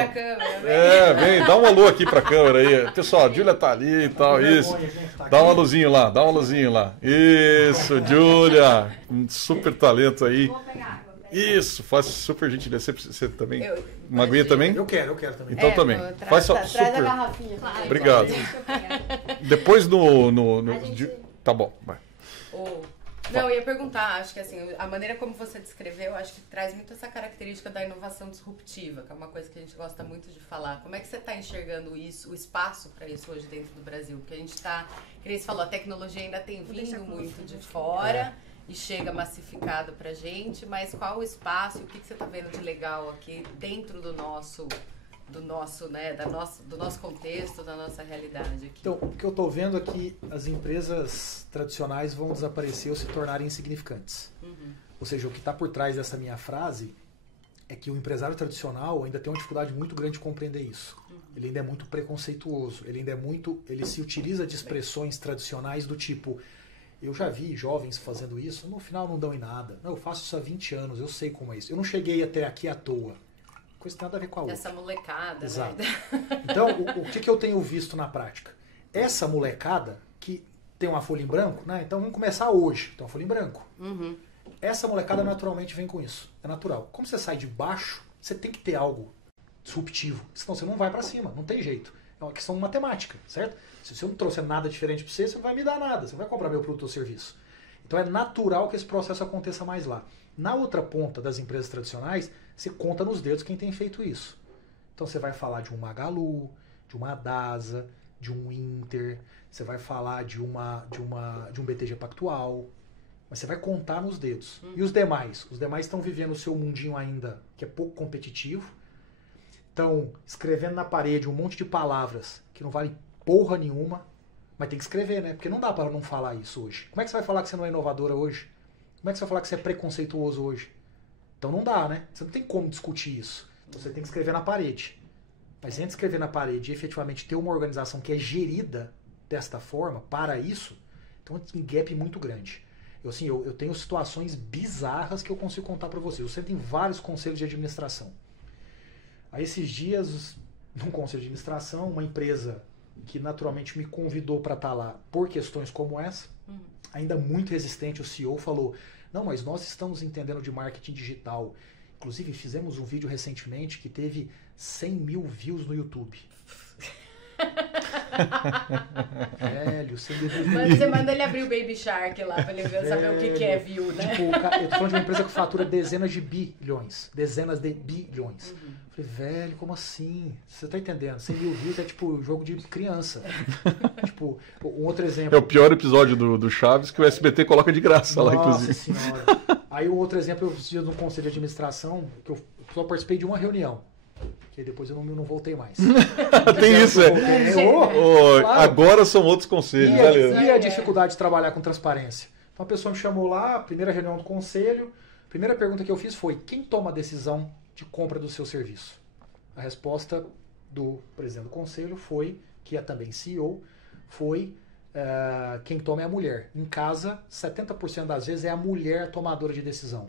Vem, dá um alô aqui pra câmera aí. Pessoal, a Júlia tá ali e tal, isso. Dá um alôzinho lá, Isso, Júlia. Um super talento aí. Isso, faz super gentileza. Você também? Uma aguinha também? Eu quero também. Então também. Faz só super. Traz a garrafinha. Obrigado. Depois Tá bom, vai. Não, eu ia perguntar, acho que assim, a maneira como você descreveu, acho que traz muito essa característica da inovação disruptiva, que é uma coisa que a gente gosta muito de falar. Como é que você está enxergando isso, o espaço para isso hoje dentro do Brasil? Porque a gente está, como você falou, a tecnologia ainda tem vindo muito de fora e chega massificado para a gente, mas qual o espaço, o que você está vendo de legal aqui dentro do nosso contexto, da nossa realidade aqui? Então, o que eu estou vendo é que as empresas tradicionais vão desaparecer ou se tornarem insignificantes. Ou seja, o que está por trás dessa minha frase é que o empresário tradicional ainda tem uma dificuldade muito grande de compreender isso. Ele ainda é muito preconceituoso, ele se utiliza de expressões tradicionais do tipo: eu já vi jovens fazendo isso, no final não dão em nada. Não, eu faço isso há 20 anos, eu sei como é isso. Eu não cheguei até aqui à toa. Coisa que tem nada a ver com a outra. Essa molecada, Exato. Né? Então, o que eu tenho visto na prática? Essa molecada que tem uma folha em branco, né? Então vamos começar hoje. Tem uma folha em branco. Essa molecada naturalmente vem com isso. É natural. Como você sai de baixo, você tem que ter algo disruptivo. Senão você não vai para cima. Não tem jeito. É uma questão matemática, certo? Se eu não trouxer nada diferente para você, você não vai me dar nada. Você não vai comprar meu produto ou serviço. Então é natural que esse processo aconteça mais lá. Na outra ponta das empresas tradicionais, você conta nos dedos quem tem feito isso. Então você vai falar de um Magalu, de uma Dasa, de um Inter, você vai falar de um BTG Pactual. Mas você vai contar nos dedos. E os demais? Os demais estão vivendo o seu mundinho ainda, que é pouco competitivo. Estão escrevendo na parede um monte de palavras que não valem porra nenhuma. Mas tem que escrever, né? Porque não dá para não falar isso hoje. Como é que você vai falar que você não é inovadora hoje? Como é que você vai falar que você é preconceituoso hoje? Então não dá, né? Você não tem como discutir isso. Então você tem que escrever na parede. Mas entre escrever na parede e efetivamente ter uma organização que é gerida desta forma, para isso, então tem um gap muito grande. Eu tenho situações bizarras que eu consigo contar para vocês. Eu sento em vários conselhos de administração. Aí esses dias, num conselho de administração, uma empresa que naturalmente me convidou para estar lá por questões como essa, ainda muito resistente, o CEO falou, não, mas nós estamos entendendo de marketing digital. Inclusive, fizemos um vídeo recentemente que teve 100 mil views no YouTube. Velho, 100 mil views. Mas você manda ele abrir o Baby Shark lá pra ele ver, saber o que é view, né? Tipo, eu tô falando de uma empresa que fatura dezenas de bilhões. Dezenas de bilhões. Falei, velho, como assim? Você tá entendendo? 100 mil views é tipo jogo de criança. Tipo, um outro exemplo. É o pior episódio do Chaves que o SBT coloca de graça lá, inclusive. Nossa senhora. Aí um outro exemplo, eu fiz no conselho de administração, que eu só participei de uma reunião. Que depois eu não voltei mais. Tem isso, claro. Agora são outros conselhos, beleza. E a dificuldade de trabalhar com transparência? Então a pessoa me chamou lá, primeira reunião do conselho, primeira pergunta que eu fiz foi, quem toma a decisão de compra do seu serviço? A resposta do presidente do conselho foi, que é também CEO, foi quem toma é a mulher. Em casa, 70% das vezes é a mulher a tomadora de decisão.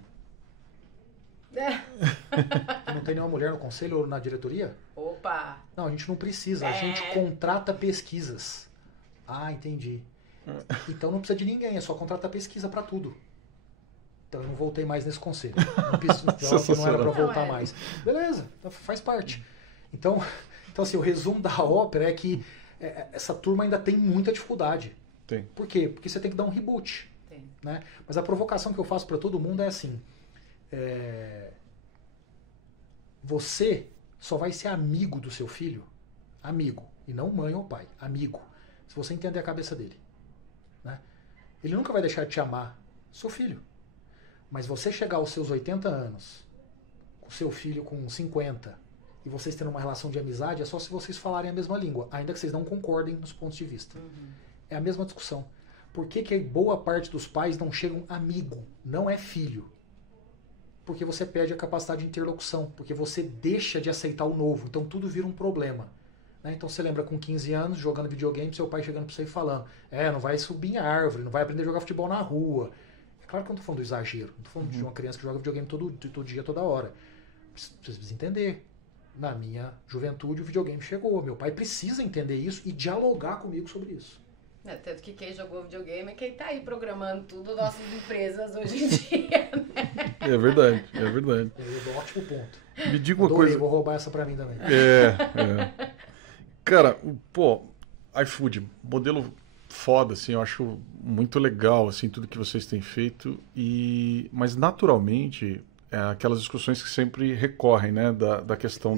Não tem nenhuma mulher no conselho ou na diretoria? Opa! Não, a gente não precisa, a gente contrata pesquisas. Ah, entendi. Então não precisa de ninguém, é só contratar pesquisa para tudo. Então eu não voltei mais nesse conselho. Não era para voltar mais. Beleza, faz parte. Então assim, o resumo da ópera é que essa turma ainda tem muita dificuldade. Tem. Por quê? Porque você tem que dar um reboot. Tem. Né? Mas a provocação que eu faço para todo mundo é assim... Você só vai ser amigo do seu filho, amigo, e não mãe ou pai, amigo, se você entender a cabeça dele. Né? Ele nunca vai deixar de te amar, seu filho. Mas você chegar aos seus 80 anos, com seu filho com 50, e vocês tendo uma relação de amizade, é só se vocês falarem a mesma língua, ainda que vocês não concordem nos pontos de vista. É a mesma discussão. Por que boa parte dos pais não chegam amigo, não é filho? Porque você perde a capacidade de interlocução, porque você deixa de aceitar o novo, então tudo vira um problema. Né? Então você lembra com 15 anos, jogando videogame, seu pai chegando pra você e falando, não vai subir em árvore, não vai aprender a jogar futebol na rua. É claro que eu não tô falando do exagero, não tô falando de uma criança que joga videogame todo dia, toda hora. Você precisa entender. Na minha juventude o videogame chegou, meu pai precisa entender isso e dialogar comigo sobre isso. Tanto que quem jogou videogame é quem tá aí programando tudo, nossas empresas hoje em dia, né? É verdade, é verdade. É um ótimo ponto. Me diga uma coisa. Vou roubar essa pra mim também. Cara, iFood, modelo foda, assim, eu acho muito legal, assim, tudo que vocês têm feito, mas naturalmente, aquelas discussões que sempre recorrem, né, da questão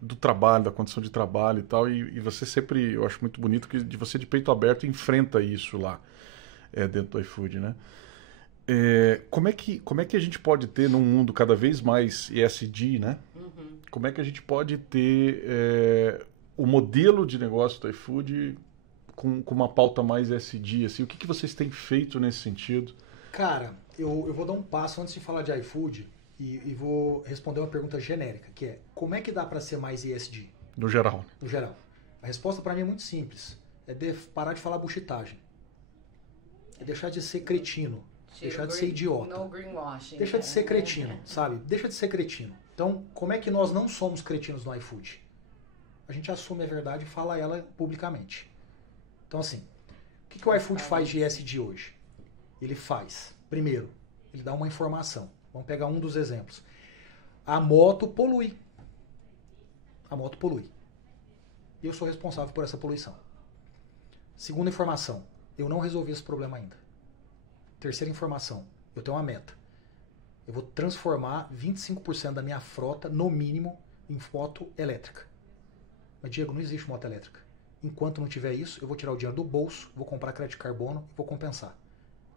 do trabalho, da condição de trabalho e tal, e você sempre, eu acho muito bonito que você de peito aberto enfrenta isso lá dentro do iFood, né? Como é que a gente pode ter num mundo cada vez mais ESG, né? Como é que a gente pode ter o modelo de negócio do iFood com uma pauta mais ESG, assim? O que vocês têm feito nesse sentido? Cara, eu vou dar um passo antes de falar de iFood, e vou responder uma pergunta genérica, que é, como é que dá para ser mais ESG? No geral. No geral. A resposta para mim é muito simples. É parar de falar buchitagem. É deixar de ser cretino. Deixar de ser idiota. No greenwashing. Deixa de ser cretino, sabe? Deixa de ser cretino. Então, como é que nós não somos cretinos no iFood? A gente assume a verdade e fala ela publicamente. Então, assim, o que o iFood faz de ESG hoje? Ele faz, primeiro, ele dá uma informação. Vamos pegar um dos exemplos. A moto polui. A moto polui. E eu sou responsável por essa poluição. Segunda informação. Eu não resolvi esse problema ainda. Terceira informação. Eu tenho uma meta. Eu vou transformar 25% da minha frota, no mínimo, em moto elétrica. Mas, Diego, não existe moto elétrica. Enquanto não tiver isso, eu vou tirar o dinheiro do bolso, vou comprar crédito de carbono e vou compensar.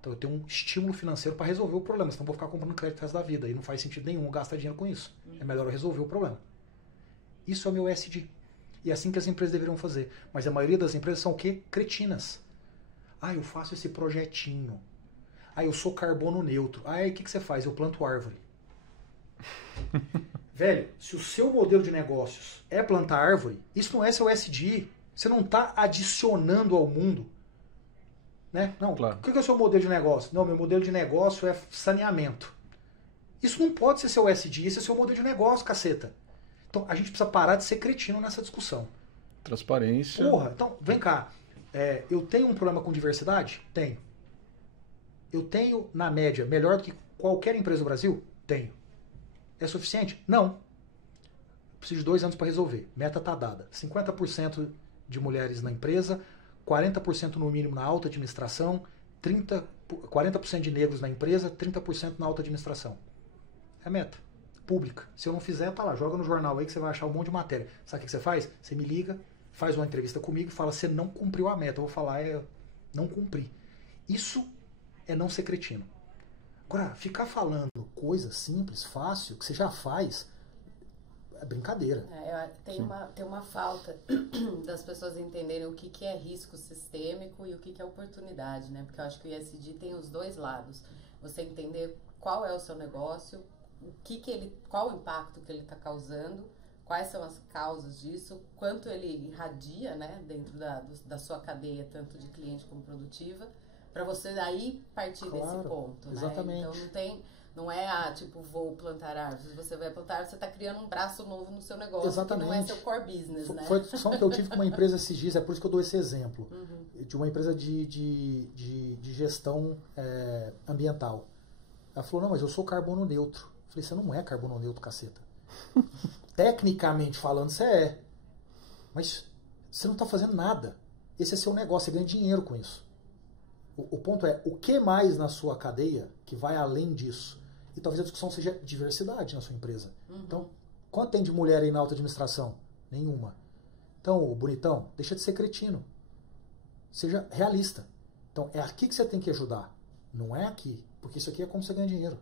Então eu tenho um estímulo financeiro para resolver o problema, senão eu vou ficar comprando crédito o resto da vida. E não faz sentido nenhum gastar dinheiro com isso. É melhor eu resolver o problema. Isso é o meu ESG. E é assim que as empresas deveriam fazer. Mas a maioria das empresas são o quê? Cretinas. Ah, eu faço esse projetinho. Ah, eu sou carbono neutro. Ah, aí o que você faz? Eu planto árvore. Velho, se o seu modelo de negócios é plantar árvore, isso não é seu ESG. Você não está adicionando ao mundo. Né? Não, claro. O que é o seu modelo de negócio? Não, meu modelo de negócio é saneamento. Isso não pode ser seu ESG, esse é seu modelo de negócio, caceta. Então a gente precisa parar de ser cretino nessa discussão. Transparência. Porra, então vem cá. Eu tenho um problema com diversidade? Tenho. Eu tenho, na média, melhor do que qualquer empresa do Brasil? Tenho. É suficiente? Não. Preciso de 2 anos para resolver. Meta está dada. 50% de mulheres na empresa, 40% no mínimo na alta administração, 40% de negros na empresa, 30% na alta administração. É a meta. Pública. Se eu não fizer, tá lá. Joga no jornal aí que você vai achar um monte de matéria. Sabe o que você faz? Você me liga, faz uma entrevista comigo e fala, você não cumpriu a meta. Eu vou falar, não cumpri. Isso é não ser cretino. Agora, ficar falando coisa simples, fácil, que você já faz, é brincadeira. Tem uma falta das pessoas entenderem o que é risco sistêmico e o que é oportunidade, né? Porque eu acho que o ESG tem os dois lados. Você entender qual é o seu negócio, qual o impacto que ele está causando, quais são as causas disso, quanto ele irradia, né, dentro da sua cadeia, tanto de cliente como produtiva, para você aí partir desse ponto. Exatamente. Né? Então não é tipo, vou plantar árvores. Você vai plantar árvores, você está criando um braço novo no seu negócio, exatamente. que não é seu core business, né? Foi a discussão que eu tive com uma empresa esses dias, é por isso que eu dou esse exemplo. De uma empresa de gestão ambiental. Ela falou, não, mas eu sou carbono neutro. Eu falei, você não é carbono neutro, caceta. Tecnicamente falando, você é. Mas você não está fazendo nada. Esse é seu negócio, você ganha dinheiro com isso. O ponto é, o que mais na sua cadeia que vai além disso? E talvez a discussão seja diversidade na sua empresa. Então, quanto tem de mulher aí na alta administração? Nenhuma. Então, bonitão, deixa de ser cretino. Seja realista. Então, é aqui que você tem que ajudar. Não é aqui. Porque isso aqui é como você ganha dinheiro.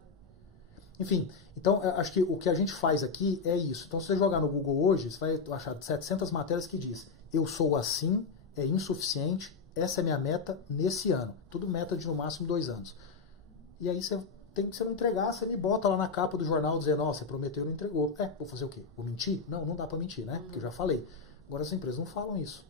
Enfim, então acho que o que a gente faz aqui é isso. Então se você jogar no Google hoje, você vai achar 700 matérias que diz eu sou assim, é insuficiente, essa é minha meta nesse ano. Tudo meta de no máximo 2 anos. E aí você não entregar, você me bota lá na capa do jornal dizendo, ó, você prometeu e não entregou. Vou fazer o quê? Vou mentir? Não dá pra mentir, né? Porque eu já falei. Agora as empresas não falam isso.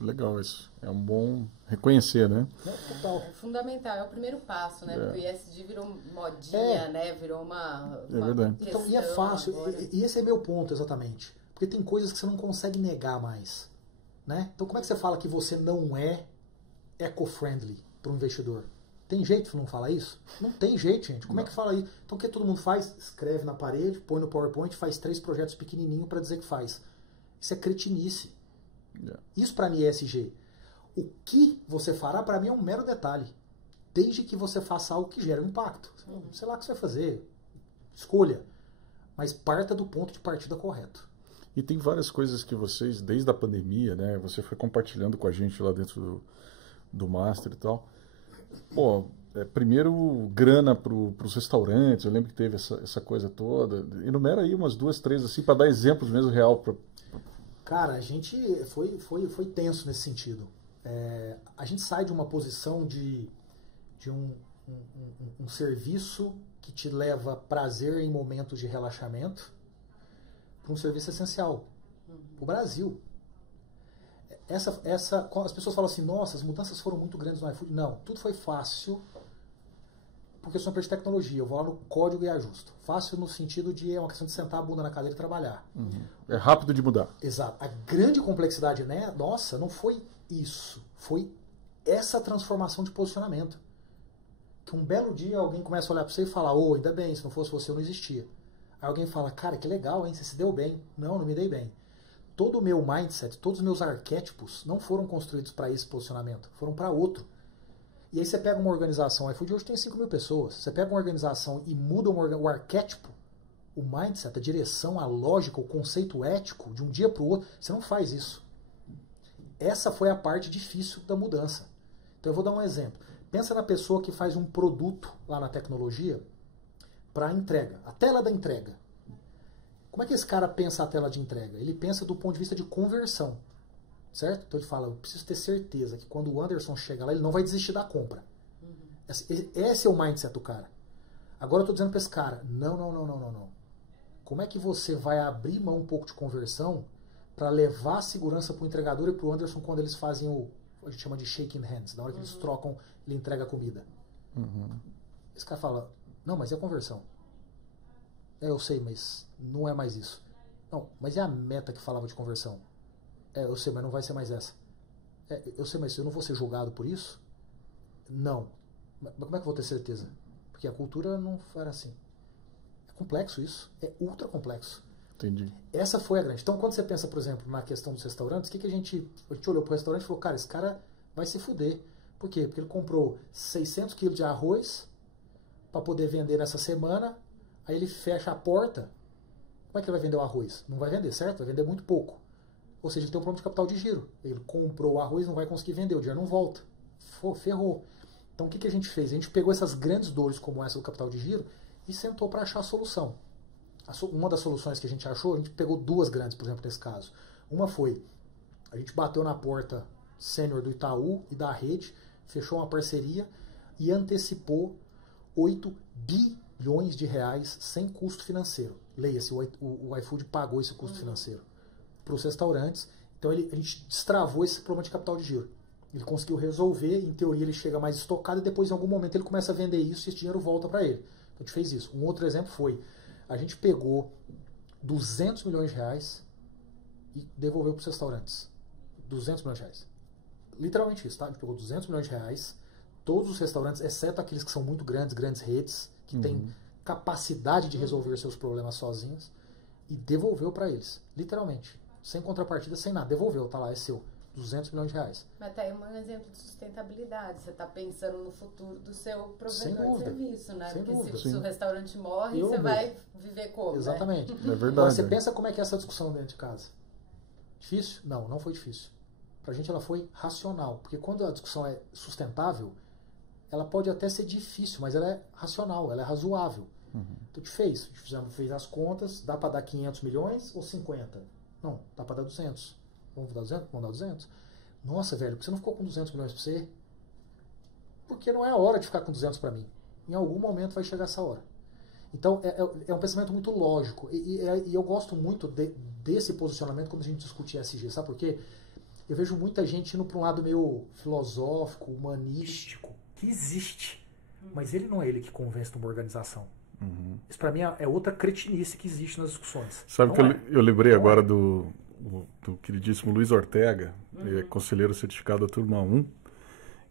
Legal isso. É um bom reconhecer, né? Total. É fundamental, é o primeiro passo, né? Porque o ESG virou modinha, né? Virou uma verdade. Então, e é fácil. E esse é meu ponto, exatamente. Porque tem coisas que você não consegue negar mais. Né? Então, como é que você fala que você não é eco-friendly para um investidor? Tem jeito de não falar isso? Não tem jeito, gente. Como é que fala isso? Então, o que todo mundo faz? Escreve na parede, põe no PowerPoint, faz 3 projetos pequenininhos para dizer que faz. Isso é cretinice. Isso para mim é ESG. O que você fará para mim é um mero detalhe. Desde que você faça algo que gere um impacto. Sei lá o que você vai fazer. Escolha. Mas parta do ponto de partida correto. E tem várias coisas que vocês, desde a pandemia, né? Você foi compartilhando com a gente lá dentro do Master e tal. Pô, primeiro grana para os restaurantes. Eu lembro que teve essa coisa toda. Enumera aí umas 2, 3 assim para dar exemplos mesmo real para. Cara, a gente foi tenso nesse sentido. A gente sai de uma posição de um serviço que te leva prazer em momentos de relaxamento para um serviço essencial. O Brasil. As pessoas falam assim, nossa, as mudanças foram muito grandes no iFood. Não, tudo foi fácil porque eu sou uma empresa de tecnologia, eu vou lá no código e ajusto. Fácil no sentido de é uma questão de sentar a bunda na cadeira e trabalhar. É rápido de mudar. Exato. A grande complexidade, né? Nossa, não foi isso. Foi essa transformação de posicionamento. Que um belo dia alguém começa a olhar para você e falar, ainda bem, se não fosse você eu não existia. Aí alguém fala, cara, que legal, hein? Você se deu bem. Não me dei bem. Todo o meu mindset, todos os meus arquétipos não foram construídos para esse posicionamento, foram para outro. E aí você pega uma organização, a iFood hoje tem 5.000 pessoas, você pega uma organização e muda o arquétipo, o mindset, a direção, a lógica, o conceito ético, de um dia para o outro, você não faz isso. Essa foi a parte difícil da mudança. Então eu vou dar um exemplo. Pensa na pessoa que faz um produto lá na tecnologia para entrega, a tela da entrega. Como é que esse cara pensa a tela de entrega? Ele pensa do ponto de vista de conversão, certo? Então ele fala, eu preciso ter certeza que quando o Anderson chega lá, ele não vai desistir da compra. Esse é o mindset do cara. Agora eu estou dizendo para esse cara, não. Como é que você vai abrir mão um pouco de conversão para levar a segurança para o entregador e para o Anderson quando eles fazem a gente chama de shaking hands, na hora que eles trocam, ele entrega a comida. Esse cara fala, não, mas e a conversão? Eu sei, mas não é mais isso. Não, mas e a meta que falava de conversão? Eu sei, mas não vai ser mais essa. Eu sei, mas eu não vou ser julgado por isso? Não. Mas como é que eu vou ter certeza? Porque a cultura não era assim. É complexo isso. É ultra complexo. Entendi. Essa foi a grande. Então, quando você pensa, por exemplo, na questão dos restaurantes, o que a gente olhou pro restaurante e falou, cara, esse cara vai se fuder. Por quê? Porque ele comprou 600 quilos de arroz para poder vender nessa semana, aí ele fecha a porta. Como é que ele vai vender o arroz? Não vai vender, certo? Vai vender muito pouco. Ou seja, ele tem um problema de capital de giro. Ele comprou o arroz, não vai conseguir vender, o dinheiro não volta. Ferrou. Então, o que a gente fez? A gente pegou essas grandes dores como essa do capital de giro e sentou para achar a solução. Uma das soluções que a gente achou, a gente pegou duas grandes, por exemplo, nesse caso. Uma foi, a gente bateu na porta sênior do Itaú e da rede, fechou uma parceria e antecipou 8 bilhões de reais sem custo financeiro. Leia-se, o iFood pagou esse custo financeiro para os restaurantes. Então a gente destravou esse problema de capital de giro. Ele conseguiu resolver, em teoria ele chega mais estocado e depois em algum momento ele começa a vender isso e esse dinheiro volta para ele. Então a gente fez isso. Um outro exemplo foi, a gente pegou 200 milhões de reais e devolveu para os restaurantes. 200 milhões de reais. Literalmente isso, tá? A gente pegou 200 milhões de reais, todos os restaurantes, exceto aqueles que são muito grandes redes, que têm capacidade de resolver seus problemas sozinhos, e devolveu para eles. Literalmente. Sem contrapartida, sem nada. Devolveu, tá lá, é seu. 200 milhões de reais. Mas tá aí um exemplo de sustentabilidade. Você está pensando no futuro do seu provedor de serviço, né? Sem Porque dúvida. se o restaurante morre, você vai viver como? Exatamente. Né? É verdade. Agora, você pensa como é que é essa discussão dentro de casa. Difícil? Não foi difícil. Pra gente ela foi racional. Porque quando a discussão é sustentável, ela pode até ser difícil, mas ela é racional, ela é razoável. Então a gente fez as contas, dá para dar 500 milhões ou 50? Não, dá para dar 200. Vamos dar 200? Vamos dar 200? Nossa, velho, por que você não ficou com 200 milhões para você? Porque não é a hora de ficar com 200 para mim. Em algum momento vai chegar essa hora. Então, é um pensamento muito lógico. E eu gosto muito desse posicionamento quando a gente discute ESG. Sabe por quê? Eu vejo muita gente indo para um lado meio filosófico, humanístico, que existe. Mas ele não é ele que convence numa organização. Isso para mim é outra cretinice que existe nas discussões. Sabe que eu lembrei agora do queridíssimo Luiz Ortega, ele é conselheiro certificado da turma 1,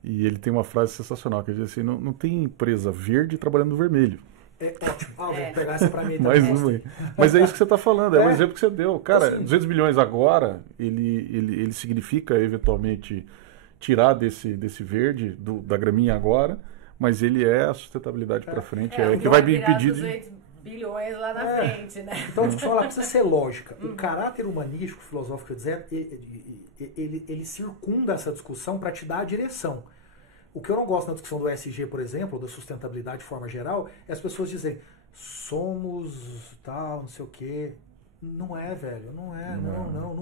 e ele tem uma frase sensacional, que ele diz assim, não tem empresa verde trabalhando no vermelho. É ótimo. Vou pegar essa pra mim também. Mais uma aí. Mas é isso que você está falando, é o exemplo que você deu. Cara, 200 milhões agora, ele significa, eventualmente, tirar desse verde, da graminha agora, mas ele é a sustentabilidade para frente, que vai me impedir de... 200 bilhões lá na frente, né? Então, deixa eu falar, precisa ser lógica. O caráter humanístico, filosófico, ele circunda essa discussão para te dar a direção. O que eu não gosto na discussão do ESG, por exemplo, ou da sustentabilidade de forma geral, é as pessoas dizerem, somos tal, não sei o quê. Não é, velho, não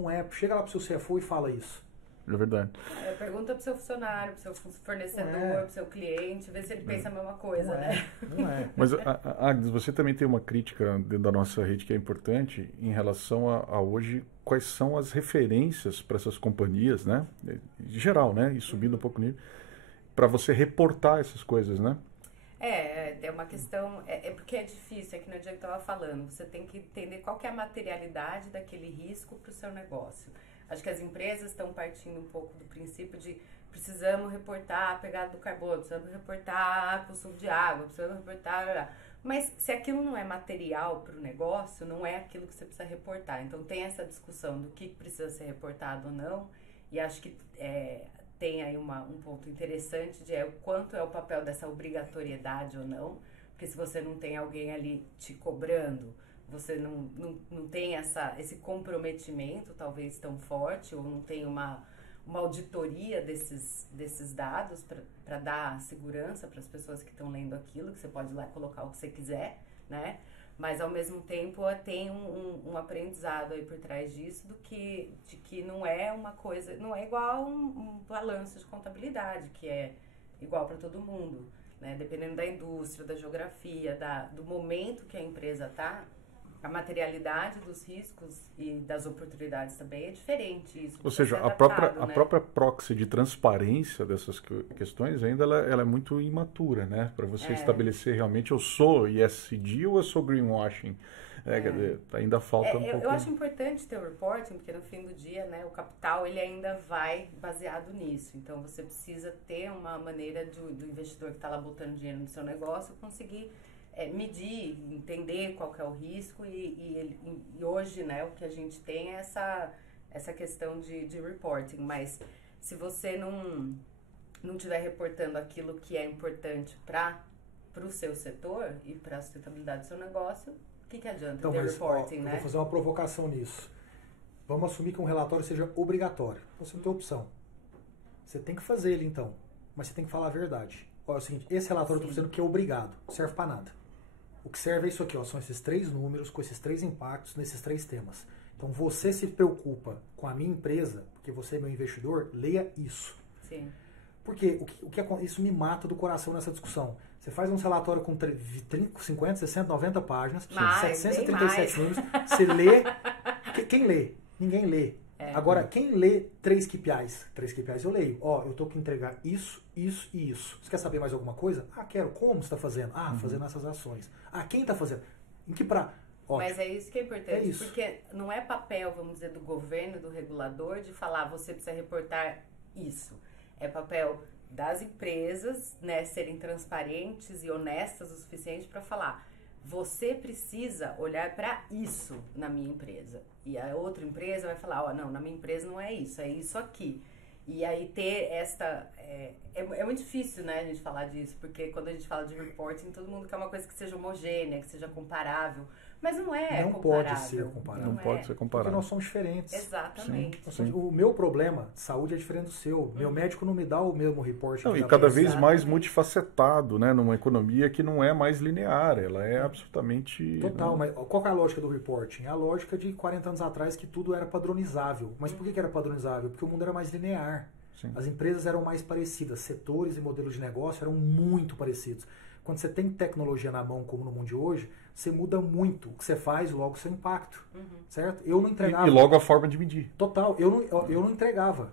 é. Chega lá pro seu CFO e fala isso. É verdade. Pergunta pro seu funcionário, pro seu fornecedor, pro seu cliente, vê se ele pensa a mesma coisa, né? Não é. Mas, Agnes, você também tem uma crítica dentro da nossa rede que é importante em relação a hoje, quais são as referências para essas companhias, né? Em geral, né? E subindo um pouco o nível, para você reportar essas coisas, né? É uma questão, porque é difícil, é que no dia que eu estava falando, você tem que entender qual que é a materialidade daquele risco para o seu negócio. Acho que as empresas estão partindo um pouco do princípio de precisamos reportar a pegada do carbono, precisamos reportar consumo de água, precisamos reportar... Mas se aquilo não é material para o negócio, não é aquilo que você precisa reportar. Então tem essa discussão do que precisa ser reportado ou não, e acho que tem aí um ponto interessante de o quanto é o papel dessa obrigatoriedade ou não, porque se você não tem alguém ali te cobrando, você não tem esse comprometimento talvez tão forte, ou não tem uma uma auditoria desses dados para dar segurança para as pessoas que estão lendo aquilo, que você pode ir lá colocar o que você quiser, né? Mas ao mesmo tempo tem um aprendizado aí por trás disso de que não é uma coisa, não é igual um balanço de contabilidade, que é igual para todo mundo, né? Dependendo da indústria, da geografia, do momento que a empresa está, a materialidade dos riscos e das oportunidades também é diferente. Isso ou seja, a própria proxy de transparência dessas questões ainda ela é muito imatura, né? Para você estabelecer realmente eu sou ESG ou eu sou greenwashing. Quer dizer, ainda falta um pouco. Eu acho importante ter o reporting, porque no fim do dia, né, o capital ele ainda vai baseado nisso. Então você precisa ter uma maneira do investidor que está lá botando dinheiro no seu negócio conseguir medir, entender qual que é o risco e hoje, né, o que a gente tem é essa questão de reporting, mas se você não estiver reportando aquilo que é importante para o seu setor e para a sustentabilidade do seu negócio, o que adianta então, ter mas, reporting, eu né? vou fazer uma provocação nisso. Vamos assumir que um relatório seja obrigatório. Você não tem opção. Você tem que fazer ele, então, mas você tem que falar a verdade. Olha, é o seguinte, esse relatório eu estou dizendo que é obrigado, não serve para nada. O que serve é isso aqui, ó, são esses 3 números com esses 3 impactos nesses 3 temas. Então você se preocupa com a minha empresa, porque você é meu investidor, leia isso. Sim. Porque isso me mata do coração nessa discussão. Você faz um relatório com 50, 60, 90 páginas, 737 números, você lê. Quem lê? Ninguém lê. Agora, quem lê 3 KPIs? 3 KPIs eu leio. Ó, eu tô que entregar isso, isso e isso. Você quer saber mais alguma coisa? Ah, quero. Como você está fazendo? Ah, fazendo essas ações. Ah, quem está fazendo? Em que pra... Ótimo. Mas é isso que é importante, porque não é papel, vamos dizer, do governo, do regulador, de falar, você precisa reportar isso. É papel das empresas, né, serem transparentes e honestas o suficiente para falar, você precisa olhar para isso na minha empresa. E a outra empresa vai falar, ó, não, na minha empresa não é isso aqui. E aí ter esta... É muito difícil, né, a gente falar disso, porque quando a gente fala de reporting, todo mundo quer uma coisa que seja homogênea, que seja comparável. Mas não é não comparável. Pode ser comparável. Não pode ser comparável. Porque nós somos diferentes. Exatamente. Sim. O meu problema de saúde é diferente do seu. Meu médico não me dá o mesmo reporte. Não, e cada vez mais multifacetado, né? Numa economia que não é mais linear, ela é absolutamente... Total, mas qual que é a lógica do reporting? É a lógica de 40 anos atrás que tudo era padronizável. Mas por que era padronizável? Porque o mundo era mais linear. Sim. As empresas eram mais parecidas, setores e modelos de negócio eram muito parecidos. Quando você tem tecnologia na mão, como no mundo de hoje, você muda muito o que você faz, logo o seu impacto. Certo? Eu não entregava. E logo a forma de medir. Total, eu não entregava.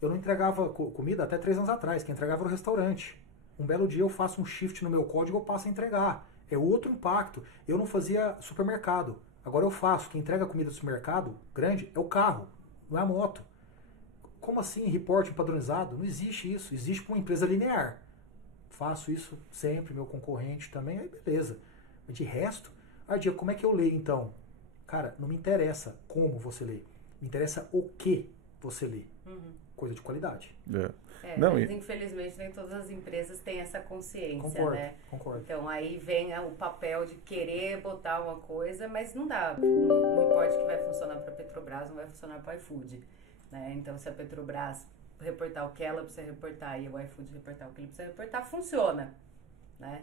Eu não entregava comida até 3 anos atrás. Quem entregava era o restaurante. Um belo dia eu faço um shift no meu código e eu passo a entregar. É outro impacto. Eu não fazia supermercado. Agora eu faço. Quem entrega comida do supermercado grande é o carro, não é a moto. Como assim reporting padronizado? Não existe isso. Existe para uma empresa linear. Faço isso sempre, meu concorrente também, aí beleza. Mas de resto, Diego, como é que eu leio então? Cara, não me interessa como você lê. Me interessa o que você lê. Coisa de qualidade. Não, mas infelizmente nem todas as empresas têm essa consciência, né? Concordo. Então aí vem o papel de querer botar uma coisa, mas não dá. Não importa que vai funcionar para a Petrobras, não vai funcionar para o iFood. Né? Então se a Petrobras reportar o que ela precisa reportar e o iFood reportar o que ele precisa reportar, funciona. Né?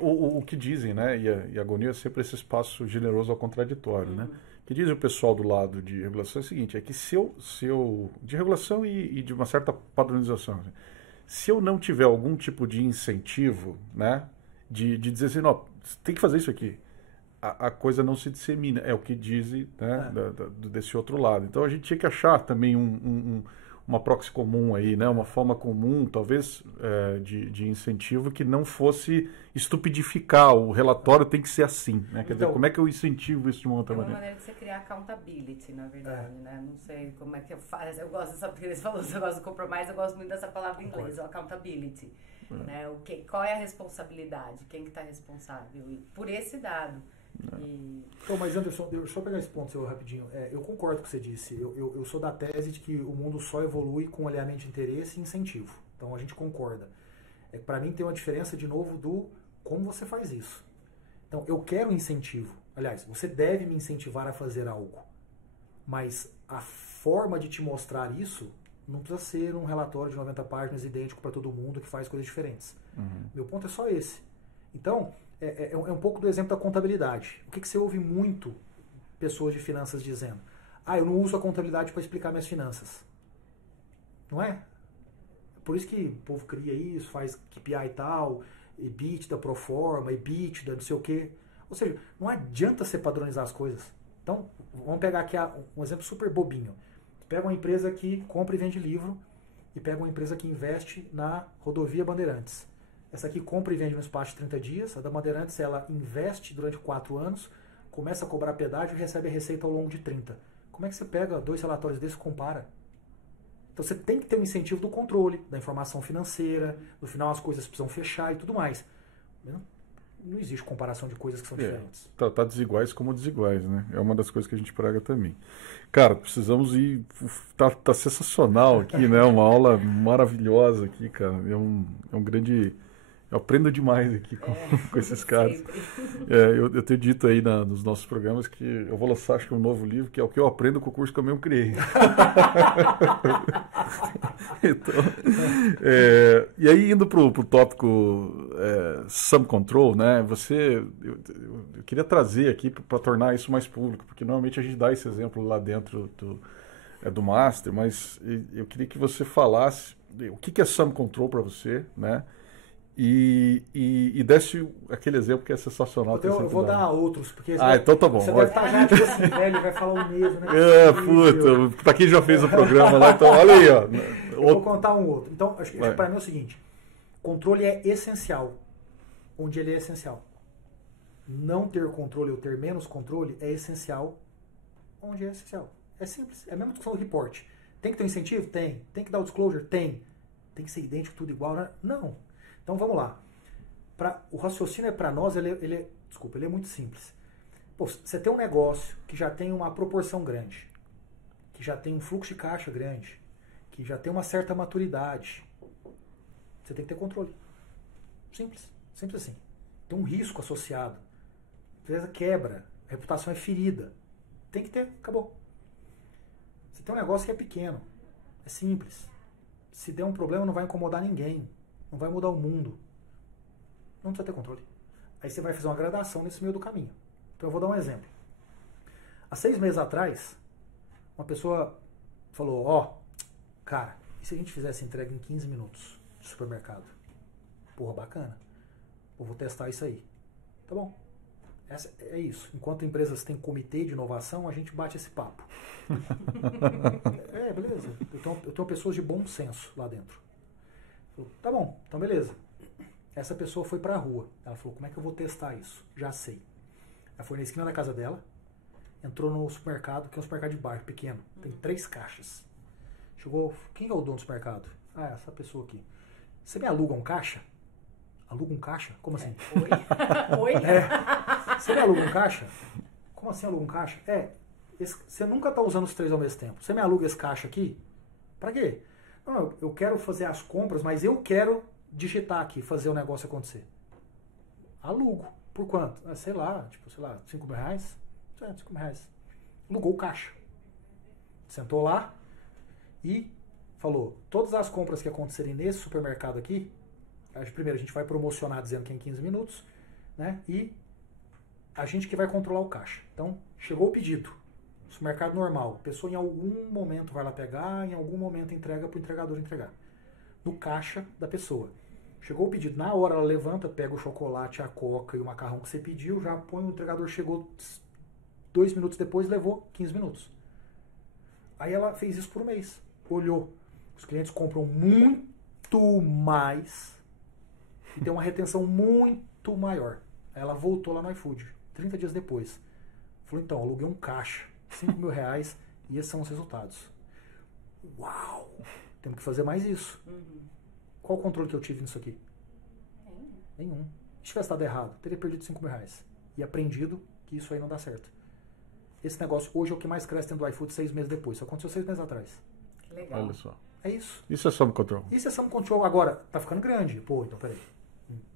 O que dizem, né? E a agonia é sempre esse espaço generoso ao contraditório, né? O que diz o pessoal do lado de regulação é o seguinte, é que se eu de regulação e de uma certa padronização, se eu não tiver algum tipo de incentivo, né? De dizer assim, não, tem que fazer isso aqui, a coisa não se dissemina, é o que dizem, né? Desse outro lado. Então a gente tinha que achar também uma proxy comum aí, né? Uma forma comum, talvez, de incentivo que não fosse estupidificar. O relatório tem que ser assim, né? Quer dizer, como é que eu incentivo isso de uma outra maneira? É uma maneira de você criar accountability, na verdade, né? Não sei como é que eu faço. Eu gosto dessa, porque eles falaram esse negócio do compromise, eu gosto muito dessa palavra em inglês, o accountability. Né? Qual é a responsabilidade? Quem que está responsável por esse dado? Então, mas Anderson, deixa eu só pegar esse ponto seu rapidinho. Eu concordo com o que você disse. Eu sou da tese de que o mundo só evolui com alinhamento de interesse e incentivo. Então a gente concorda. Para mim tem uma diferença, de novo, do como você faz isso. Então eu quero incentivo. Aliás, você deve me incentivar a fazer algo. Mas a forma de te mostrar isso Não precisa ser um relatório de 90 páginas idêntico para todo mundo que faz coisas diferentes. Meu ponto é só esse. Então, é um pouco do exemplo da contabilidade. O que você ouve muito pessoas de finanças dizendo? Eu não uso a contabilidade para explicar minhas finanças. Não é? Por isso que o povo cria isso, faz KPI e tal, EBITDA, proforma, EBITDA, não sei o quê. Ou seja, não adianta você padronizar as coisas. Então, vamos pegar aqui um exemplo super bobinho. Pega uma empresa que compra e vende livro e pega uma empresa que investe na rodovia Bandeirantes. Essa aqui compra e vende no espaço de 30 dias. A da Bandeirantes, ela investe durante 4 anos, começa a cobrar pedágio e recebe a receita ao longo de 30. Como é que você pega 2 relatórios desses e compara? Então você tem que ter um incentivo do controle, da informação financeira, no final as coisas precisam fechar e tudo mais. Não existe comparação de coisas que são diferentes. Tá desiguais como desiguais, né? É uma das coisas que a gente prega também. Cara, precisamos ir... Tá sensacional aqui, né? Uma aula maravilhosa aqui, cara. É um grande... Eu aprendo demais aqui com esses caras. Eu tenho dito aí nos nossos programas que eu vou lançar, acho que um novo livro, que é o que eu aprendo com o curso que eu mesmo criei. Então, e aí, indo pro tópico Sum Control, né? Eu queria trazer aqui para tornar isso mais público, porque normalmente a gente dá esse exemplo lá dentro do Master, mas eu queria que você falasse o que é Sum Control para você, né? E desse aquele exemplo que é sensacional. Eu vou dar outros, porque então tá bom. Você deve estar já tipo assim, velho, vai falar o mesmo, né? Puta, pra quem já fez o programa lá, então olha aí, ó. Eu vou contar um outro. Então, acho que para mim é o seguinte, controle é essencial, onde ele é essencial. Não ter controle ou ter menos controle é essencial, onde é essencial. É simples, é a mesma discussão do report. Tem que ter um incentivo? Tem. Tem que dar o disclosure? Tem. Tem que ser idêntico, tudo igual? Né? Não. Então vamos lá. O raciocínio para nós, ele é muito simples. Pô, você tem um negócio que já tem uma proporção grande, que já tem um fluxo de caixa grande, que já tem uma certa maturidade. Você tem que ter controle. Simples. Simples assim. Tem um risco associado. A empresa quebra, a reputação é ferida. Tem que ter, acabou. Você tem um negócio que é pequeno, é simples. Se der um problema, não vai incomodar ninguém. Não vai mudar o mundo. Não precisa ter controle. Aí você vai fazer uma gradação nesse meio do caminho. Então eu vou dar um exemplo. Há 6 meses atrás, uma pessoa falou, cara, e se a gente fizesse entrega em 15 minutos de supermercado? Porra, bacana. Eu vou testar isso aí. Tá bom. É isso. Enquanto empresas têm comitê de inovação, a gente bate esse papo. Beleza. Eu tenho pessoas de bom senso lá dentro. Falou, tá bom, então beleza. Essa pessoa foi pra rua. Ela falou, como é que eu vou testar isso? Já sei. Ela foi na esquina da casa dela, entrou no supermercado, que é um supermercado de bairro, pequeno. Tem 3 caixas. Chegou, quem é o dono do supermercado? Essa pessoa aqui. Você me aluga um caixa? Aluga um caixa? Como assim? Oi? Você me aluga um caixa? Como assim aluga um caixa? Você nunca tá usando os 3 ao mesmo tempo. Você me aluga esse caixa aqui? Pra quê? Não, eu quero fazer as compras, mas eu quero digitar aqui, fazer o negócio acontecer. Alugo. Por quanto? Sei lá, 5 mil reais? 5 mil reais. Alugou o caixa. Sentou lá e falou, todas as compras que acontecerem nesse supermercado aqui, primeiro a gente vai promocionar dizendo que é em 15 minutos, né? E a gente que vai controlar o caixa. Então, chegou o pedido. Supermercado normal. A pessoa em algum momento vai lá pegar, em algum momento entrega para o entregador entregar. No caixa da pessoa. Chegou o pedido, na hora ela levanta, pega o chocolate, a coca e o macarrão que você pediu, já põe, o entregador chegou 2 minutos depois, levou 15 minutos. Aí ela fez isso por um mês. Olhou. Os clientes compram muito mais e tem uma retenção muito maior. Aí ela voltou lá no iFood, 30 dias depois. Falou, então, aluguei um caixa, 5 mil reais, e esses são os resultados. Uau! Temos que fazer mais isso. Qual o controle que eu tive nisso aqui? Nenhum. Se tivesse dado errado, teria perdido 5 mil reais. E aprendido que isso aí não dá certo. Esse negócio hoje é o que mais cresce dentro do iFood 6 meses depois. Isso aconteceu 6 meses atrás. Que legal. Olha só. É isso. Isso é Sum Control. Isso é Sum Control. Agora, tá ficando grande. Pô, então peraí.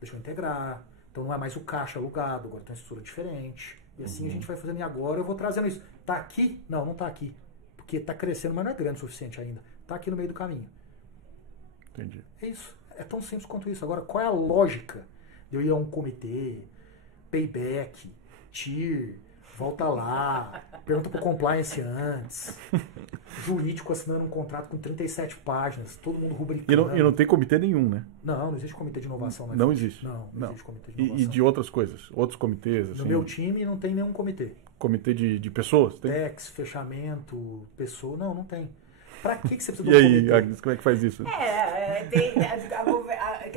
Deixa eu integrar. Então não é mais o caixa alugado, agora tem uma estrutura diferente. E assim a gente vai fazendo. E agora eu vou trazendo isso. Tá aqui? Não, não tá aqui. Porque tá crescendo, mas não é grande o suficiente ainda. Está aqui no meio do caminho. Entendi. É isso. É tão simples quanto isso. Agora, qual é a lógica de eu ir a um comitê, payback, TIR, volta lá, pergunta pro compliance antes, jurídico assinando um contrato com 37 páginas, todo mundo rubricando. E não tem comitê nenhum, né? Não existe comitê de inovação. Não existe. Não existe comitê de inovação. E de outras coisas? Outros comitês? Assim, no meu time não tem nenhum comitê. Comitê de pessoas? Tem? Tax, fechamento, pessoa, não tem. Pra que você precisa de um E aí, comitê? Agnes, como é que faz isso?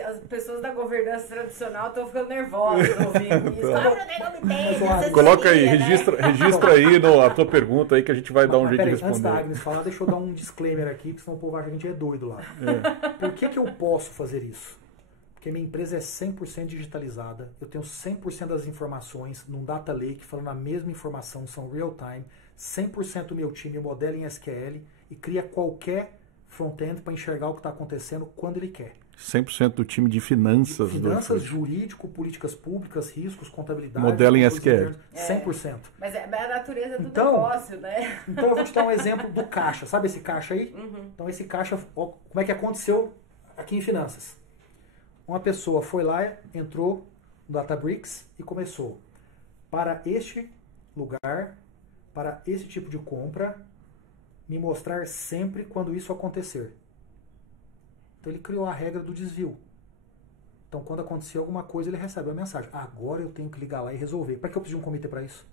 As pessoas da governança tradicional estão ficando nervosas ouvindo isso. Ah, não tem comitê, Coloca aí, né? registra aí a tua pergunta aí que a gente vai dar um jeito de responder. Antes da Agnes falar, deixa eu dar um disclaimer aqui, porque senão o povo acha que a gente é doido lá. Por que eu posso fazer isso? Porque minha empresa é 100% digitalizada, eu tenho 100% das informações num data lake, falando a mesma informação, são real time, 100% do meu time modela em SQL e cria qualquer front-end para enxergar o que está acontecendo quando ele quer. 100% do time de finanças. Finanças, jurídico, políticas públicas, riscos, contabilidade. Modelo em SQL. 100%. Mas é a natureza do Então, negócio, né? Então eu vou te dar um exemplo do caixa. Sabe esse caixa aí? Então esse caixa, ó, como é que aconteceu aqui em finanças? Uma pessoa foi lá, entrou no Databricks e começou. Para este lugar, para esse tipo de compra, me mostrar sempre quando isso acontecer. Então ele criou a regra do desvio. Então quando acontecer alguma coisa, ele recebe a mensagem. Agora eu tenho que ligar lá e resolver. Para que eu preciso de um comitê para isso?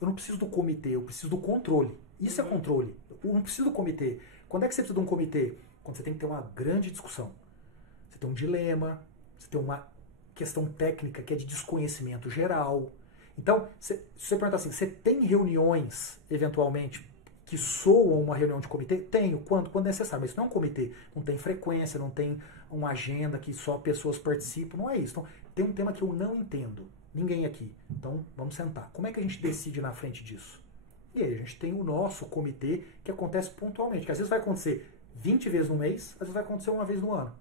Eu não preciso do comitê, eu preciso do controle. Isso é controle. Eu não preciso do comitê. Quando é que você precisa de um comitê? Quando você tem que ter uma grande discussão. Você tem um dilema, você tem uma questão técnica que é de desconhecimento geral. Então, se você perguntar assim, você tem reuniões, eventualmente, que soam uma reunião de comitê? Tenho, quando necessário. Mas isso não é um comitê. Não tem frequência, não tem uma agenda que só pessoas participam. Não é isso. Então, tem um tema que eu não entendo. Ninguém aqui. Então, vamos sentar. Como é que a gente decide na frente disso? E aí, a gente tem o nosso comitê que acontece pontualmente. Que às vezes vai acontecer 20 vezes no mês, às vezes vai acontecer uma vez no ano.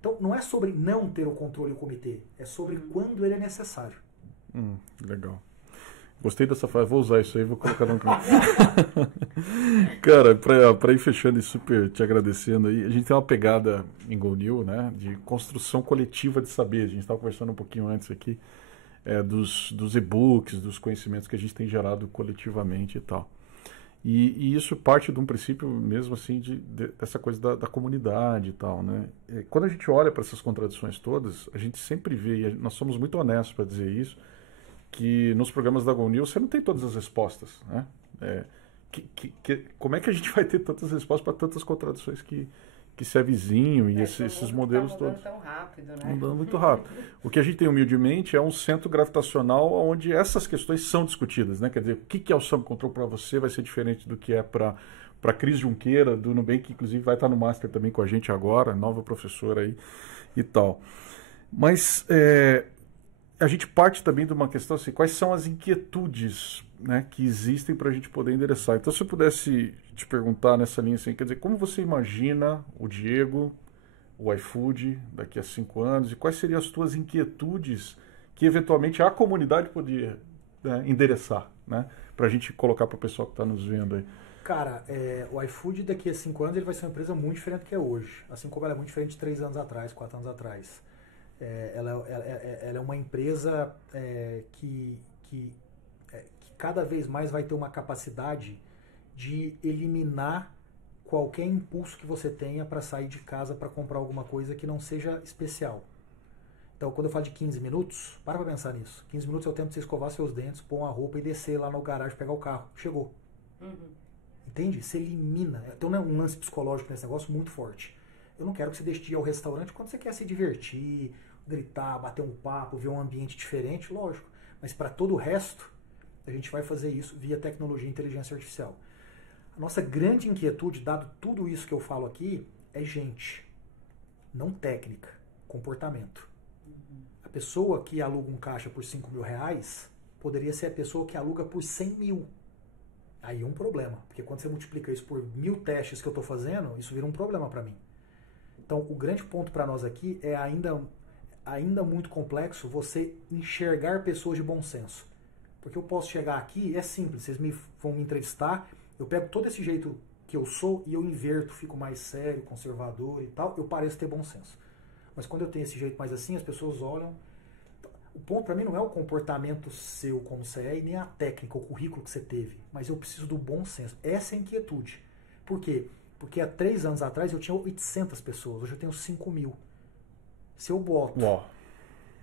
Então, não é sobre não ter o controle do comitê. É sobre quando ele é necessário. Legal. Gostei dessa frase, vou usar isso aí, vou colocar no Cara, para ir fechando e super te agradecendo aí, a gente tem uma pegada em GoNew, né, de construção coletiva de saber. A gente estava conversando um pouquinho antes aqui dos e-books, dos conhecimentos que a gente tem gerado coletivamente e tal. E isso parte de um princípio mesmo assim dessa coisa da comunidade e tal, né? Quando a gente olha para essas contradições todas, a gente sempre vê, e nós somos muito honestos para dizer isso, que nos programas da GoNew você não tem todas as respostas, né? Como é que a gente vai ter tantas respostas para tantas contradições que se avizinham e esses modelos todos? Tão rápido, né? Mudando muito rápido. O que a gente tem humildemente é um centro gravitacional onde essas questões são discutidas, né? Quer dizer, o que é o Samba Control para você vai ser diferente do que é para Cris Junqueira, do Nubank, que inclusive vai estar no Master também com a gente agora, nova professora aí e tal. Mas a gente parte também de uma questão assim, quais são as inquietudes, né, que existem para a gente poder endereçar. Então, se eu pudesse te perguntar nessa linha, assim, quer dizer, como você imagina o Diego, o iFood daqui a 5 anos, e quais seriam as tuas inquietudes que eventualmente a comunidade poderia, né, endereçar, né, para a gente colocar para o pessoal que está nos vendo aí? Cara, o iFood daqui a 5 anos ele vai ser uma empresa muito diferente do que é hoje, assim como ela é muito diferente de 3 anos atrás, 4 anos atrás. Ela é uma empresa que cada vez mais vai ter uma capacidade de eliminar qualquer impulso que você tenha para sair de casa para comprar alguma coisa que não seja especial. Então, quando eu falo de 15 minutos, para pensar nisso. 15 minutos é o tempo de você escovar seus dentes, pôr uma roupa e descer lá no garagem, pegar o carro. Chegou. Entende? Você elimina. Então, um lance psicológico nesse negócio muito forte. Eu não quero que você deixe de ir ao restaurante quando você quer se divertir, gritar, bater um papo, ver um ambiente diferente, lógico. Mas para todo o resto, a gente vai fazer isso via tecnologia e inteligência artificial. A nossa grande inquietude, dado tudo isso que eu falo aqui, é gente. Não técnica, comportamento. A pessoa que aluga um caixa por 5 mil reais poderia ser a pessoa que aluga por 100 mil. Aí é um problema, porque quando você multiplica isso por 1000 testes que eu estou fazendo, isso vira um problema para mim. Então, o grande ponto para nós aqui é ainda muito complexo você enxergar pessoas de bom senso. Porque eu posso chegar aqui, é simples, vocês vão me entrevistar, eu pego todo esse jeito que eu sou e eu inverto, fico mais sério, conservador e tal, eu pareço ter bom senso. Mas quando eu tenho esse jeito mais assim, as pessoas olham. O ponto para mim não é o comportamento seu como você é e nem a técnica, o currículo que você teve, mas eu preciso do bom senso. Essa é a inquietude. Por quê? Porque há 3 anos atrás eu tinha 800 pessoas, hoje eu tenho 5.000. Se eu boto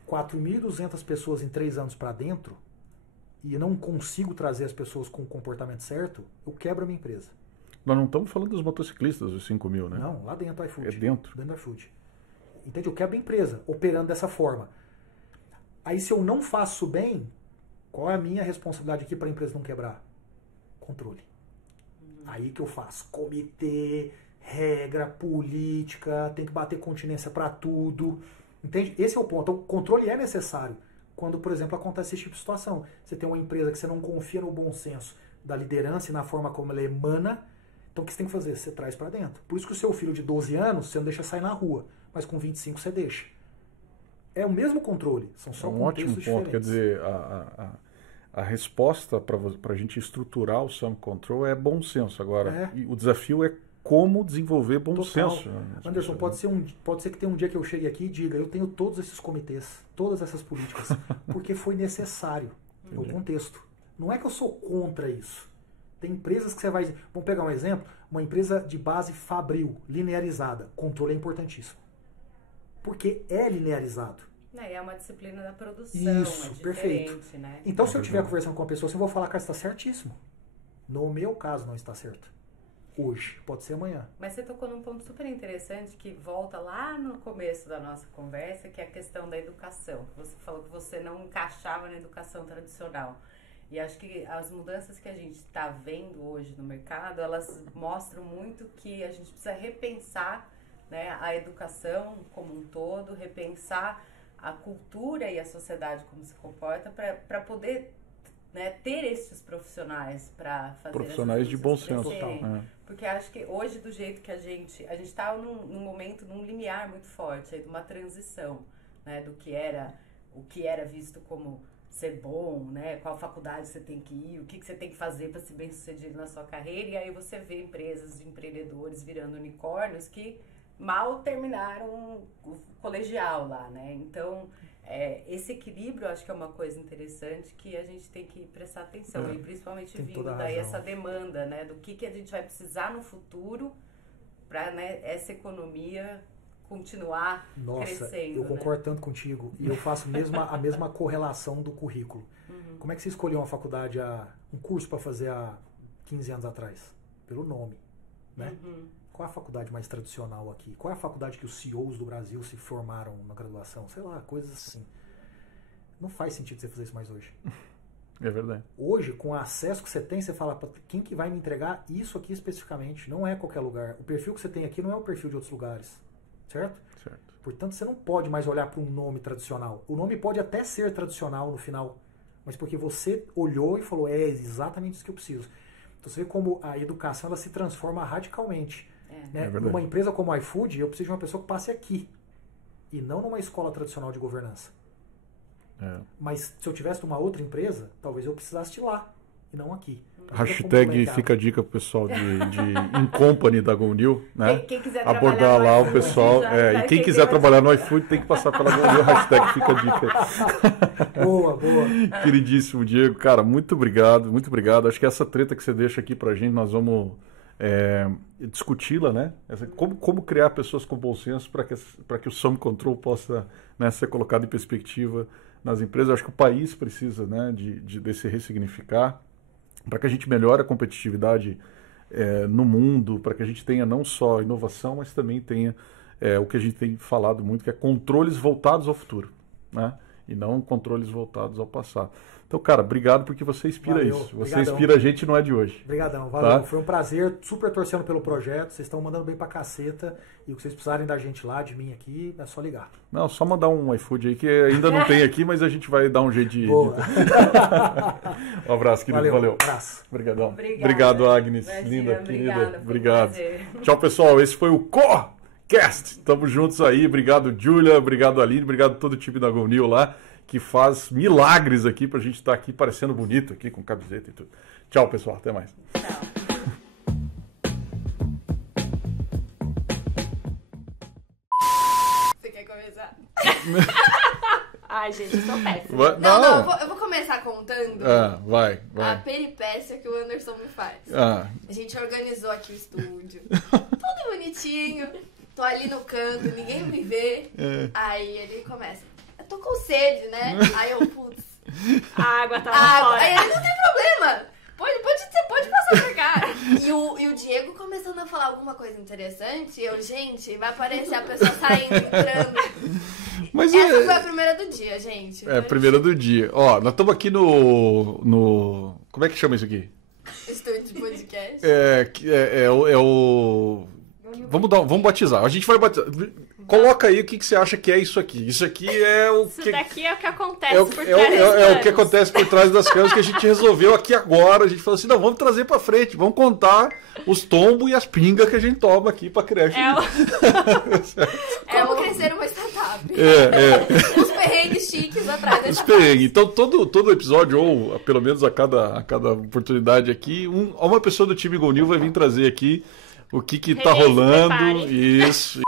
4.200 pessoas em 3 anos para dentro e não consigo trazer as pessoas com o comportamento certo, eu quebro a minha empresa. Nós não estamos falando dos motociclistas, os 5.000, né? Não, lá dentro do iFood. É dentro? Dentro do iFood. Entende? Eu quebro a empresa, operando dessa forma. Aí se eu não faço bem, qual é a minha responsabilidade aqui para a empresa não quebrar? Controle. Aí que eu faço comitê, regra, política, tem que bater continência para tudo. Entende? Esse é o ponto. Então, o controle é necessário. Quando, por exemplo, acontece esse tipo de situação. Você tem uma empresa que você não confia no bom senso da liderança e na forma como ela emana. Então, o que você tem que fazer? Você traz para dentro. Por isso que o seu filho de 12 anos, você não deixa sair na rua. Mas com 25 você deixa. É o mesmo controle. São só contextos diferentes. Ótimo ponto. Quer dizer, a resposta para a gente estruturar o Some Control é bom senso. Agora, o desafio é como desenvolver bom senso. Anderson, pode ser que tenha um dia que eu chegue aqui e diga, eu tenho todos esses comitês, todas essas políticas, porque foi necessário no contexto. Não é que eu sou contra isso. Tem empresas que você vai... Vamos pegar um exemplo, uma empresa de base fabril, linearizada. Controle é importantíssimo. Porque é linearizado. É uma disciplina da produção. Isso, perfeito. Né? Então, se eu estiver conversando com uma pessoa, eu vou falar, cara, está certíssimo. No meu caso, não está certo. Hoje, pode ser amanhã. Mas você tocou num ponto super interessante que volta lá no começo da nossa conversa, que é a questão da educação. Você falou que você não encaixava na educação tradicional. E acho que as mudanças que a gente está vendo hoje no mercado, elas mostram muito que a gente precisa repensar, né, a educação como um todo, repensar a cultura e a sociedade como se comporta para poder, né, ter esses profissionais para fazer profissionais de bom senso. Porque acho que hoje, do jeito que a gente está num momento, num limiar muito forte, aí, de uma transição, né, do que era, o que era visto como ser bom, né, qual faculdade você tem que ir, o que você tem que fazer para ser bem sucedido na sua carreira, e aí você vê empresas e empreendedores virando unicórnios que mal terminaram o colegial lá, né? Então, esse equilíbrio eu acho que é uma coisa interessante que a gente tem que prestar atenção, e principalmente vindo daí essa demanda, né, do que a gente vai precisar no futuro para, né, essa economia continuar crescendo. Eu concordo tanto contigo, e eu faço a mesma correlação do currículo. Como é que você escolheu uma faculdade, um curso para fazer há 15 anos atrás? Pelo nome, né? Qual é a faculdade mais tradicional aqui? Qual é a faculdade que os CEOs do Brasil se formaram na graduação? Sei lá, coisas assim. Não faz sentido você fazer isso mais hoje. É verdade. Hoje, com o acesso que você tem, você fala, quem que vai me entregar isso aqui especificamente? Não é qualquer lugar. O perfil que você tem aqui não é o perfil de outros lugares. Certo? Certo. Portanto, você não pode mais olhar para um nome tradicional. O nome pode até ser tradicional no final, mas porque você olhou e falou, é exatamente isso que eu preciso. Então você vê como a educação ela se transforma radicalmente. Né? Numa empresa como a iFood, eu preciso de uma pessoa que passe aqui e não numa escola tradicional de governança. Mas se eu tivesse numa outra empresa, talvez eu precisasse de lá e não aqui. Hashtag fica a dica pro pessoal de Incompany da GoNew, né? Quem quiser abordar lá o pessoal. E quem quiser trabalhar no iFood tem que passar pela GoNew. Hashtag fica a dica. Boa. Queridíssimo Diego, cara, muito obrigado, muito obrigado. Acho que essa treta que você deixa aqui pra gente, nós vamos discuti-la, né? Como criar pessoas com bom senso para que o Some Control possa, né, ser colocado em perspectiva nas empresas. Acho que o país precisa, né, desse ressignificar, para que a gente melhore a competitividade no mundo, para que a gente tenha não só inovação, mas também tenha o que a gente tem falado muito, que é controles voltados ao futuro, né? E não controles voltados ao passado. Então, cara, obrigado porque você inspira isso. Você Brigadão. Inspira a gente, não é de hoje. Obrigadão, valeu. Tá? Foi um prazer, super torcendo pelo projeto. Vocês estão mandando bem pra caceta. E o que vocês precisarem da gente lá, de mim aqui, é só ligar. Não, só mandar um iFood aí, que ainda não tem aqui, mas a gente vai dar um jeito de... Boa. Um abraço, querido. Valeu. Um abraço. Obrigadão. Obrigado, Agnes. Imagina, Linda, querida. Obrigado. Tchau, pessoal. Esse foi o CoreCast. Tamo juntos aí. Obrigado, Julia. Obrigado, Aline. Obrigado todo o time da GoNew lá, que faz milagres aqui pra gente estar aqui parecendo bonito aqui, com camiseta e tudo. Tchau, pessoal. Até mais. Tchau. quer começar? Ai, gente, eu sou péssima. Não, eu vou começar contando vai. a peripécia que o Anderson me faz. A gente organizou aqui o estúdio, tudo bonitinho, tô ali no canto, ninguém me vê. Aí ele começa, eu tô com sede, né? Aí eu, putz, a água tava fora. Aí ele, não tem problema, pode passar pra cá. E o Diego começando a falar alguma coisa interessante, eu, gente, vai aparecer a pessoa saindo, entrando. Mas essa foi a primeira do dia, gente. É, a primeira do dia. Ó, nós estamos aqui no... Como é que chama isso aqui? Estúdio de podcast. É o... Vamos batizar. A gente vai batizar. Coloca aí o que você acha que é isso aqui. Isso aqui é o Isso que... daqui é o que acontece por trás das câmeras. É o que acontece por trás das câmeras que a gente resolveu aqui agora. A gente falou assim, não, vamos trazer pra frente. Vamos contar os tombos e as pingas que a gente toma aqui pra criar. Como crescer uma startup. Os perrengues chiques atrás da Os perrengues. Então, todo episódio, ou pelo menos a cada oportunidade aqui, uma pessoa do time Go New vai vir trazer aqui o que tá rolando. Isso.